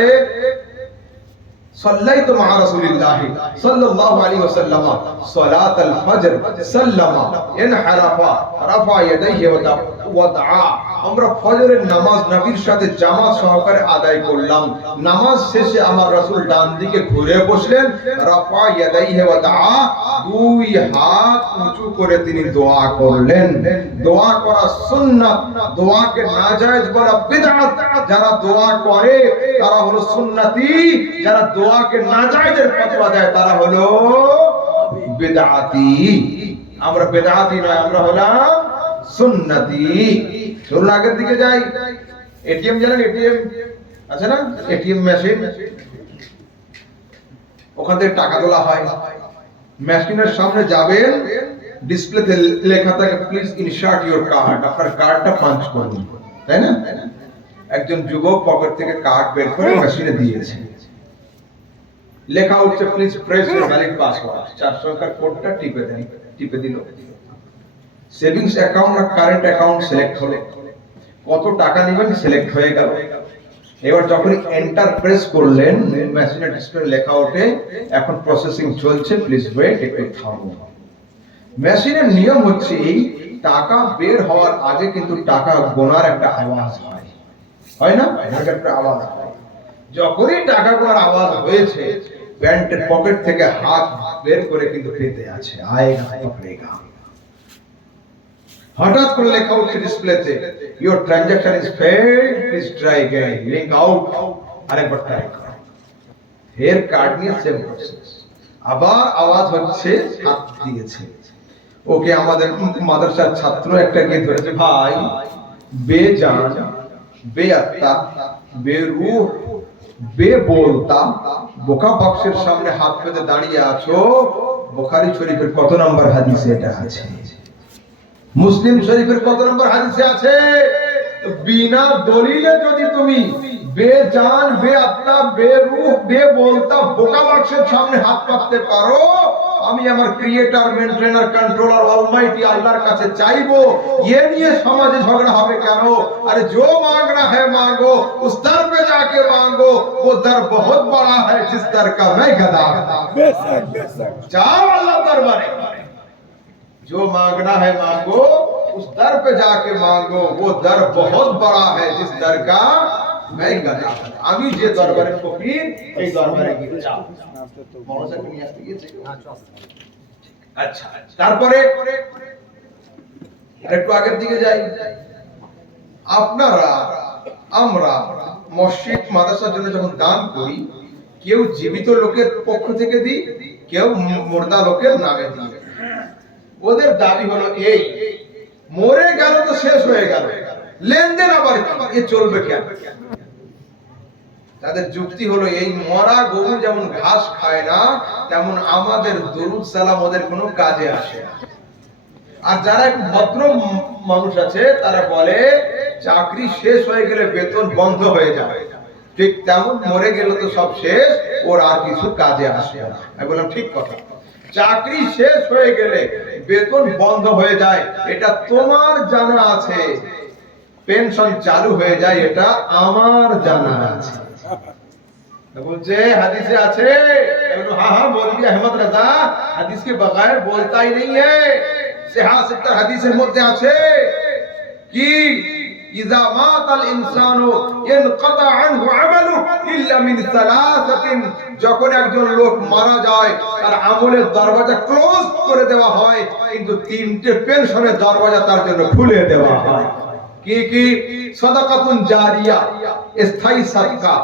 সাল্লাইতু মা রাসূলিল্লাহি সাল্লাল্লাহু আলাইহি ওয়াসাল্লাম সালাতাল ফজর সাল্লামা ইনহারাফা রাফা ইয়াদাইহি ওয়া দাআ। আমরা ফজরের নামাজ নবীর সাথে জামাত সহকারে আদায় করলাম। নামাজ শেষে আমার রাসূল ডান দিকে ঘুরে বসলেন, রাফা ইয়াদাইহি ওয়া দাআ, দুই হাত উঁচু করে তিনি দোয়া করলেন। দোয়া করা সুন্নাত, দোয়াকে নাজায়েজ বলা বিদআত। যারা দোয়া করে তারা হলো সুন্নতি, যারা দোয়াকে নাজায়েজের ফতোয়া দেয় তারা হলো বিদআতি। আমরা বিদআতি নয়, আমরা হলাম সুন্নতি। চলুন আগের দিকে যাই। এটিএম জানেন? এটিএম আছে না, এটিএম মেশিন, ওখান থেকে টাকা তোলা হয়। মেশিনের সামনে যাবেন, ডিসপ্লেতে লেখা থাকে প্লিজ ইনসার্ট ইওর কার্ড, আপনার কার্ডটা পাঞ্চ করুন, তাই না? একজন যুবক পকেট থেকে কার্ড বের করে মেশিনে দিয়েছে, লেখা হচ্ছে please press your valid password. 4 সংখ্যার কোডটা টিপে দেন, টিপে দিল। সেভিংস অ্যাকাউন্ট আর কারেন্ট অ্যাকাউন্ট সিলেক্ট হলো, কত টাকা নেবেন সিলেক্ট হয়ে গেল। এবার যখন এন্টার প্রেস করলেন, মেশিনের ডিসপ্লে লেখা ওঠে এখন প্রসেসিং চলছে, প্লিজ ওয়েট, একটু থামুন। মেশিনের নিয়ম হচ্ছে এই, টাকা বের হওয়ার আগে কিন্তু টাকা গোনার একটা আওয়াজ হয় না? একটা আওয়াজ হয়। যখনই টাকা গোনার আওয়াজ হয়েছে, প্যান্টের পকেট থেকে হাত বের করে কিন্তু পেতে আছে, আয়েগা পকড়েগা। হঠাৎ করে লেখা হচ্ছে ডিসপ্লেতে, your transaction is failed, please try again, link out. আরেকবার ট্রাই করো। ফের কার্ড নিয়ে সেম প্রসেস, আবার আওয়াজ হচ্ছে, হাত দিয়েছে। ওকে আমাদের মাদ্রাসার ছাত্র একটা গিয়ে ধরেছে, ভাই বেজান, বেআত্তা, বেরূহ, বেবোলতা বোকা বাক্সের সামনে হাত পেতে দাঁড়িয়ে আছো। বুখারী শরীফের কত নম্বর হাদিসে এটা আছে? মুসলিম শরীফের কত নম্বর হাদিসে আছে? বিনা দলিলে যদি তুমি বেজান, বেআত্তা, বেরূহ, বেবোলতা বোকা বাক্সের সামনে হাত পাততে পারো, আমি আমার ক্রিয়েটর, মেইনটেইনার, কন্ট্রোলার অলমাইটি আল্লাহর কাছে চাইবো, ये নিয়ে সমাজে ঝগড়া হবে কেন? আরে जो मांगना है मांगो, उस दर पे जाके मांगो, वो दर बहुत बड़ा है जिस दर का मैं गदा। बेशक बेशक जाओ अल्लाह दरबारे, जो मांगना है मांगो, उस दर पे जाके मांगो, वो दर बहुत बड़ा है जिस दर का मैं गदा। আমি যে দরবারে ফকির, এই দরবারে গিয়ে যাও। মনোসাকে নিয়ে আসতে গিয়েছে। আচ্ছা, তারপরে একটু আগের দিকে যাই। আপনারা, আমরা মসজিদ মাদ্রাসার জন্য যখন দান করি, কেউ জীবিত লোকের পক্ষ থেকে দিই, কেউ মুর্দা লোকের নামে দিই। ওদের দাবি হলো এই, মরে গেল তো শেষ হয়ে গেল, লেনদেন আবার এ চলবে কেন? তাদের যুক্তি হলো এই, মরা গরু যেমন ঘাস খায় না, তেমন আমাদের দরুদ সালাম ওদের কোনো কাজে আসে না। আর যারা একটু ভদ্র মানুষ আছে তারা বলে চাকরি শেষ হয়ে গেলে বেতন বন্ধ হয়ে যাবে, ঠিক তেমন মরে গেলে তো সব শেষ, ওর আর কিছু কাজে আসে না। আমি বললাম ঠিক কথা, চাকরি শেষ হয়ে গেলে বেতন বন্ধ হয়ে যায় এটা তোমার জানা আছে, পেনশন চালু হয়ে যায় এটা আমার জানা আছে। বলছে হাদিসে আছে, हाँ हाँ बोल दिया अहमद रजा, হাদিস के बगैर बोलता ही नहीं है। সিহাসিত্তার হাদিসের মধ্যে আছে কি, ইযা মাতাল ইনসানু ইনকাতা আনহু আমালু ইল্লা মিন সালাসাতিন, যখন একজন লোক মারা যায় তার আমলের দরজা ক্লোজ করে দেওয়া হয়, কিন্তু তিনটে পেনশনের দরজা তার জন্য খুলে দেওয়া হয়। কি কি সাদাকাতুন জারিয়া, স্থায়ী সাদকা,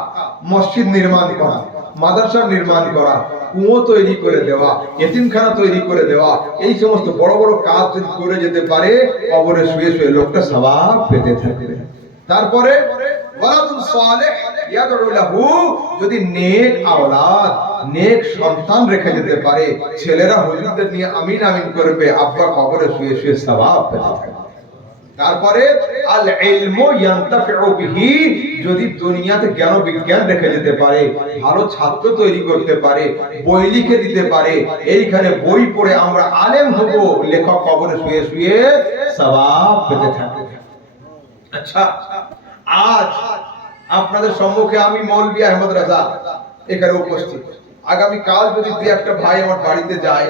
মসজিদ নির্মাণ করা, মাদ্রাসা নির্মাণ করা, কুয়ো তৈরি করে দেওয়া, এতিমখানা তৈরি করে দেওয়া, এই সমস্ত বড় বড় কাজ যদি করে যেতে পারে, কবরে শুয়ে শুয়ে লোকটা সওয়াব পেতে থাকবে। তারপরে ওয়ালাদুন সালেহ ইয়াদউ লাহু, যদি নেক আওলাদ, নেক সন্তান রেখে যেতে পারে, ছেলেরা হুজুরদের নিয়ে আমিন আমিন করবে, আব্বা কবরে শুয়ে শুয়ে সওয়াব পেতে থাকবে। তারপরে আল ইলমু ইয়ানতাফিউ বিহি, যদি দুনিয়াতে জ্ঞান বিজ্ঞান রেখে যেতে পারে, ভালো ছাত্র তৈরি করতে পারে, বই লিখে দিতে পারে, এইখানে বই পড়ে আমরা আলেম হব, লেখক কবরে শুয়ে শুয়ে সওয়াব পেতে থাকবে। আচ্ছা, আজ আপনাদের সম্মুখে আমি মৌলভী আহমদ রাজা এখানে উপস্থিত। আগামী কাল যদি দুই একটা ভাই আমার বাড়িতে যায়,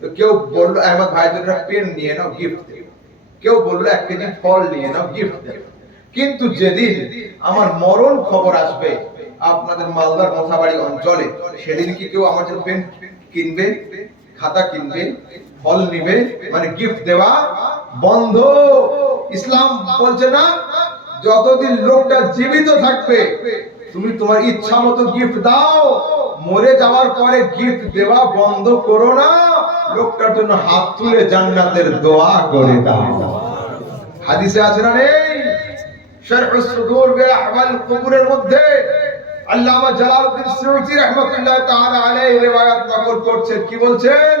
তো কেউ বললো আহমদ ভাই একটা পেন নিয়ে নাও, গিফট দেব, কেউ বললো 1 কেজি ফল নিয়ে নাও, গিফট দেব। কিন্তু যেদিন আমার মরণ খবর আসবে আপনাদের মালদার মথাবাড়ি অঞ্চলে, সেদিন কি কেউ আমার জন্য পেন কিনবে, খাতা কিনবে, ফল নিবে? মানে গিফট দেওয়া বন্ধ। ইসলাম বলছে না, যতদিন লোকটা জীবিত থাকবে তুমি তোমার ইচ্ছা মতো গিফট দাও, মরে যাওয়ার পরে গিফট দেওয়া বন্ধ করো না, লোকটার জন্য হাত তুলে জান্নাতের দোয়া করে দাও। হাদিসে আছে না নেই? শারহুস সুদূর বিআহওয়াল কুবুরের মধ্যে আল্লামা জালালউদ্দিন সুয়ুতী রাহমাতুল্লাহ তাআলা আলাইহি রিওয়ায়াত নকল করছেন, কি বলছেন?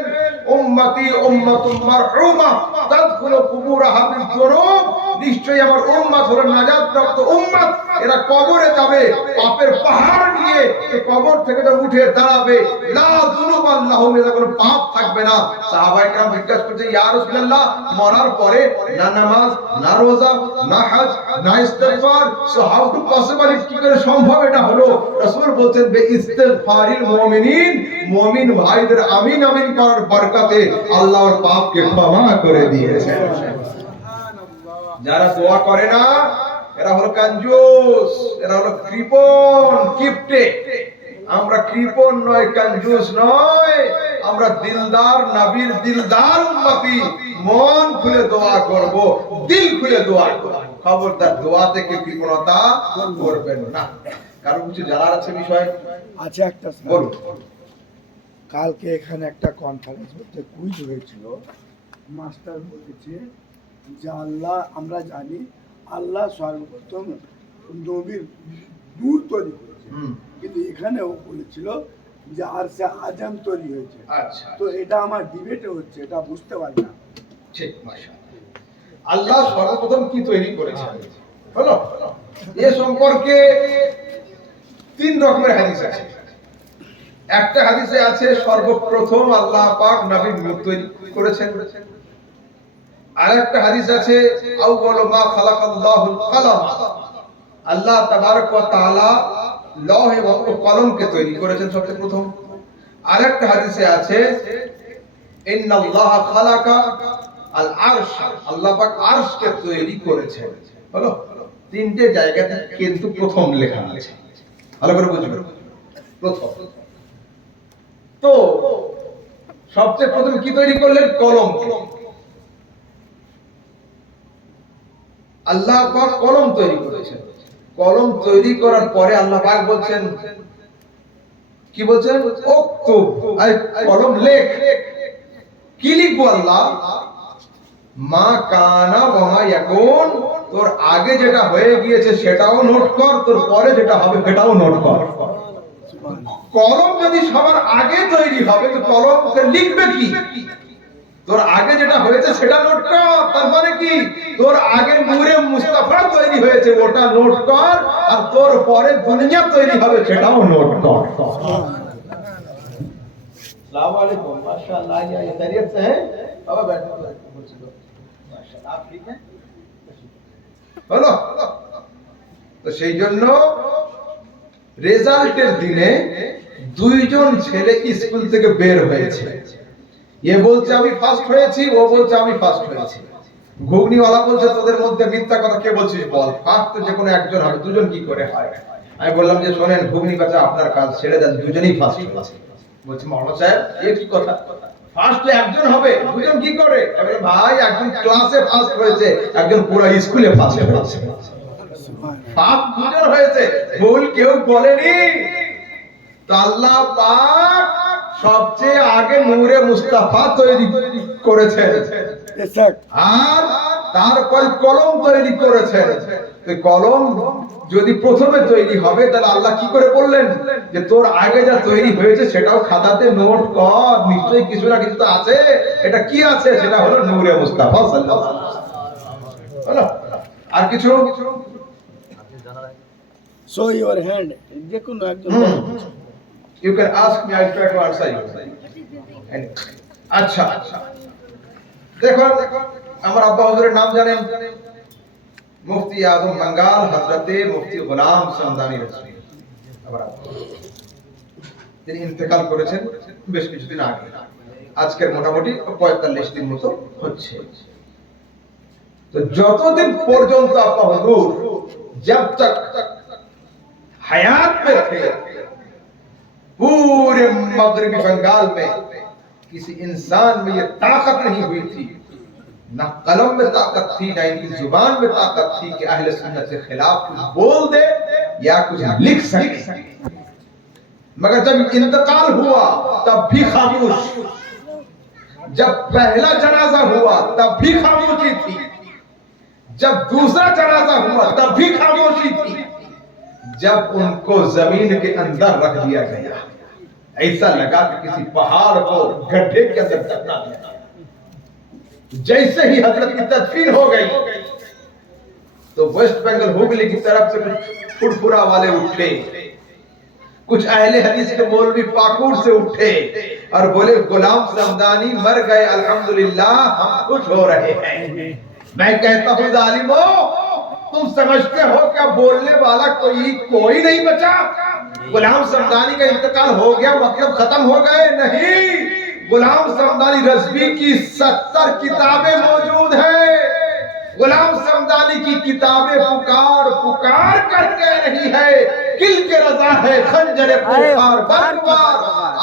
উম্মতি উম্মাতুম মারহুমা তাদখুলু কুবুরাহা বিযুনুব, নিশ্চয়ই আমার উম্মত হলো নাজাতপ্রাপ্ত উম্মত, এরা কবরে যাবে পাপের পাহাড় নিয়ে, এই কবর থেকে যখন উঠে দাঁড়াবে লা যুনুব আল্লাহুম, এরা কোনো পাপ থাকবে না। সাহাবায়ে কেরাম জিজ্ঞাসা করছে, ইয়া রাসূলুল্লাহ, মরার পরে না নামাজ, না রোজা, না হজ, না ইস্তিগফার, সো হাউ টু পসিবল, কি করে সম্ভব এটা হলো? রাসূল বলছেন, বে ইস্তিগফারিল মুমিনিন, মুমিন ভাইদের আমিন আমিন করার বরকতে আল্লাহ ওর পাপকে ক্ষমা করে দিয়েছেন। যারা দোয়া করে না, এরা হলো কঞ্জুস, এরা হলো কৃপণ, কিপটে। আমরা কৃপণ নয়, কঞ্জুস নয়, আমরা দিলদার, নবীর দিলদার উম্মতি। মন খুলে দোয়া করব, দিল খুলে দোয়া করব। খবরদার দোয়া থেকে কৃপণতা করবেন না। কারো কিছু জানার আছে বিষয়? আছে একটা, বলুন। কালকে এখানে একটা কনফারেন্স হতে কুইজ হয়েছিল, মাস্টার বলেছে যে আল্লাহ, আমরা জানি আল্লাহ সর্বপ্রথম নবীর নূর তৈরি করেছে, কিন্তু এখানেও বলেছিল যে আরশে আজম তৈরি হয়েছে। আচ্ছা, তো এটা আমার ডিবেটে হচ্ছে, এটা বুঝতে পারি না। ঠিক, মাশাআল্লাহ। আল্লাহ সর্বপ্রথম কি তৈরি করেছেন হলো, এ সম্পর্কে 3 রকমের হাদিস আছে। একটা হাদিসে আছে সর্বপ্রথম আল্লাহ পাক নবীর নূর তৈরি করেছেন। আরেকটা হাদিস আছে আউয়ালু মা খালাকাল্লাহুল কলম, আল্লাহ তাবারক ওয়া তাআলা লৌহ এবং কলমকে তৈরি করেছেন সবচেয়ে প্রথম। আরেকটা হাদিসে আছে ইন্নাল্লাহা খালাকা আল আরশ, আল্লাহ পাক আরশকে তৈরি করেছেন। হলো, 3টে জায়গাতে কিন্তু প্রথম লেখা আছে, ভালো করে বুঝবেন। প্রথম তো সবচেয়ে প্রথমে কি তৈরি করলেন? কলম। আল্লাহ পাক কলম তৈরি করেছেন। কলম তৈরি করার পরে আল্লাহ পাক বলছেন, কি বলছেন? উকতুব, কলম লেখ। কি লিখবো আল্লাহ? মা কানা ওয়া মা ইয়াকুন, তোর আগে যেটা হয়ে গিয়েছে সেটাও নোট কর, তোর পরে যেটা হবে সেটাও নোট কর। কলম যদি সবার আগে তৈরি হবে, তো কলমকে লিখবে কি? তোর আগে যেটা হয়েছে সেটা নোট কর। তার মানে কি? তোর আগে নূরে মুস্তাফা তৈরি হয়েছে, ওটা নোট কর, আর তোর পরে দুনিয়া তৈরি হবে সেটাও নোট কর। अस्सलाम वालेकुम, माशाअल्लाह, ये खैरियत से है? बाबा बैठो, माशाअल्लाह, आप ठीक हैं? হলো, তো সেই জন্য রেজাল্টের দিনে 2 জন ছেলে স্কুল থেকে বের হয়েছে। এ বলছে আমি ফার্স্ট হয়েছি, ও বলছে আমি ফার্স্ট হয়েছি। ঘুগনিওয়ালা বলছে তোদের মধ্যে মিথ্যা কথা কে বলছিস বল, ফার্স্ট তো যে কোনো একজন হবে, 2 জন কি করে হয়? আমি বললাম যে শোনেন ঘুগনি কাটা আপনার কাজ ছেড়ে দেন, 2 জনই ফার্স্ট হয়েছে। বলছে মাওলানা সাহেব এ কি কথা? ফার্স্ট একজন হবে, দুজন কি করে? এবারে ভাই একজন ক্লাসে ফার্স্ট হয়েছে, একজন পুরো স্কুলে ফার্স্ট হয়েছে। ফার্স্ট দুজন হয়েছে, ভুল কেউ বলেনি। তো আল্লাহ পাক সবচেয়ে আগে নূরে মুস্তাফা তৈরি করেছেন, আর তারপর কলম তৈরি করেছেন। তো কলম যদি প্রথমে তৈরি হবে, তাহলে আল্লাহ কি করে বললেন যে তোর আগে যা তৈরি হয়েছে সেটাও খাতাতে নোট কর, নিশ্চয়ই কিছু না কিছু তো আছে। এটা কি আছে? সেটা হলো নূরে মুস্তাফা সাল্লাল্লাহু আলাইহি ওয়াসাল্লাম। হলো? আর কিছু? শো ইওর হ্যান্ড, যে কোনো একজন। You can ask me, I'll try to answer you. আচ্ছা, দেখো আমার আব্বা হুজুরের নাম জানেন? মুফতি আজম বাঙ্গাল হযরতে মুফতি গোলাম সামদানি রসুল। তিনি ইন্তেকাল করেছেন বেশ কিছুদিন আগে, আজকের মোটামুটি 45 দিন মতো হচ্ছে। তো যতদিন পর্যন্ত আব্বা হুজুর जब तक हयात में थे, पूरे मगरबी बंगाल में किसी इंसान में ये ताकत नहीं हुई थी, ना कलम में ताकत थी, ना इनकी जुबान में ताकत थी कि अहले सुन्नत के खिलाफ कुछ बोल दे या कुछ लिख सके। मगर जब इंतकाल हुआ तब भी खामोश, जब पहला जनाजा हुआ तब भी खामोशी थी, जब दूसरा जनाजा हुआ तब भी खामोशी थी, जब उनको जमीन के अंदर रख दिया गया, ऐसा लगा कि किसी पहाड़ को गड्ढे के अंदर दफना दिया। जैसे ही हजरत की तदफीन हो गई तो वेस्ट बंगाल हुगली की तरफ से कुछ फुरफुरा वाले उठे, कुछ अहले हदीस के मौलवी पाकुर से उठे और बोले गुलाम समदानी मर गए, अल्हम्दुलिल्लाह हम खुश हो रहे हैं। मैं कहता हूं जालिमो, तुम समझते हो क्या बोलने वाला कोई नहीं बचा? गुलाम समदानी का इंतकाल हो गया मतलब खत्म हो गए? नहीं, गुलाम समदानी रज़वी की 70 किताबें मौजूद है। गुलाम समदानी की किताबें पुकार पुकार कर कह रही है, किल के रजा है खंजर पुकार बरबार,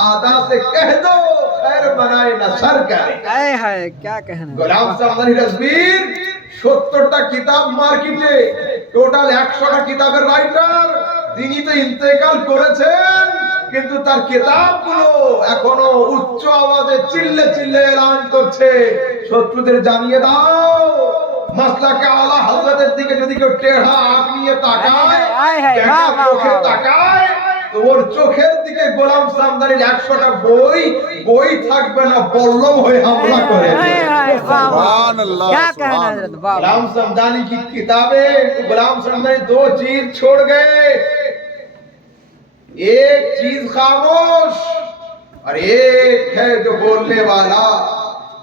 आदा से कह दो खैर बनाए न सर करे। है क्या कहना। गुलाम समदानी रज़वी 70টা কিতাব মার্কেটে, টোটাল 100টা কিতাবের রাইটার। তিনি তো ইন্তেকাল করেছেন, কিন্তু তার কিতাবগুলো এখনো উচ্চ আওয়াজে চিল্লে চিল্লে এলান করছে, শত্রুদের জানিয়ে দাও মাসলাকে আলা হযরতের দিকে যদি কেউ টেढ़ा আঁখ নিয়ে তাকায়, চোখে তাকায়, তো ওর চোখের দিকে গোলাম সামদানির 100টা বই থাকবে না, বল্লম হয়ে হামলা করে। सुभानअल्लाह, क्या कहना हजरत बाबा। गुलाम समदानी की किताबें, गुलाम समदानी 2 चीज छोड़ गए, एक चीज खामोश और एक है जो बोलने वाला।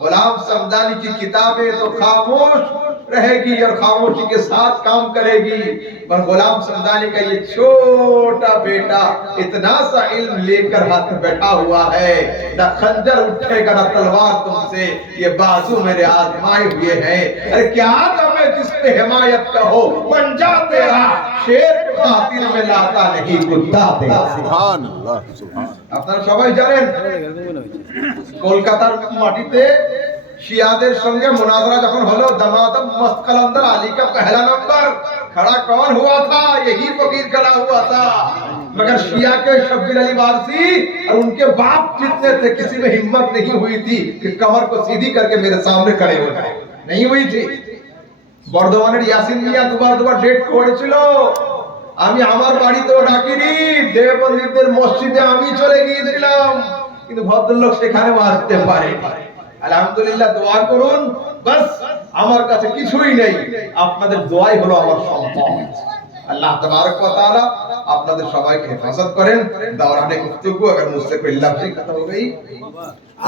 गुलाम समदानी की किताबें तो खामोश रहेगी और खामोशी के साथ काम करेगी, पर गुलाम समदानी का ये छोटा बेटा इतना सा इल्म लेकर हाथ में बैठा हुआ है, ना खंजर उठेगा ना तलवार तुमसे, ये बाजू मेरे आजमाए हुए हैं। अरे क्या तुम्हें जिस पे हिमायत का हो पंजा तेरा, शेर कातिल में लाता नहीं कुत्ता तेरा। सुभानअल्लाह, सुभान। আপনারা সবাই জানেন কলকাতার মাটিতে শিয়াদের সঙ্গে মুনাজরা যখন হলো, दमादम मस्त कलंदर अली का पहला नंबर खड़ा कौन हुआ था? यही फकीर खड़ा हुआ था। मगर शिया के शब्बीर अली वारसी और उनके बाप जितने थे, किसी में हिम्मत नहीं हुई थी कि कमर को सीधी करके मेरे सामने खड़े हो जाए, नहीं हुई थी। বর্ধমানের ইয়াসিন মিয়া দুবার ডেট করেছিল, আমি আমার বাড়িতেও ডাকিনি, দেববন্দীদের মসজিদে আমি চলে গিয়েছিলাম, কিন্তু ভদ্রলোক সেখানেও আসতে পারেনি। আলহামদুলিল্লাহ, দোয়া করুন, বাস আমার কাছে কিছুই নেই, আপনাদের দোয়াই হলো আমার সম্পদ। আল্লাহ তাবারক ওয়া তাআলা আপনাদের সবাইকে হেফাজত করেন। দৌরানে গুफ्तगू अगर मुझसे कोई लफ्ज़ खत्म हो गई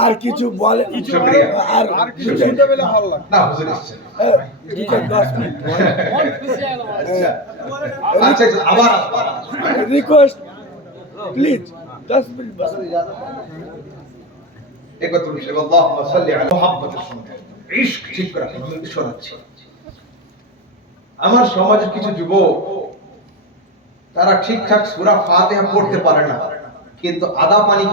আর কিছু বলে, শুকরিয়া। আর কিছু শুনতে পেলে ভালো লাগে। না হুজুর আসছেন। ঠিক আছে, 10 মিনিট আচ্ছা আবার রিকোয়েস্ট প্লিজ 10 মিনিট বাস। একবার তুমি আল্লাহুম্মা সাল্লি আলা মুহাম্মাদের সঙ্গে ইশক ঠিক করে আমি শোনাচ্ছি। আমার সমাজের কিছু যুবক, তারা ঠিকঠাক সূরা ফাতিহা পড়তে পারে না, কিন্তু আদা পানি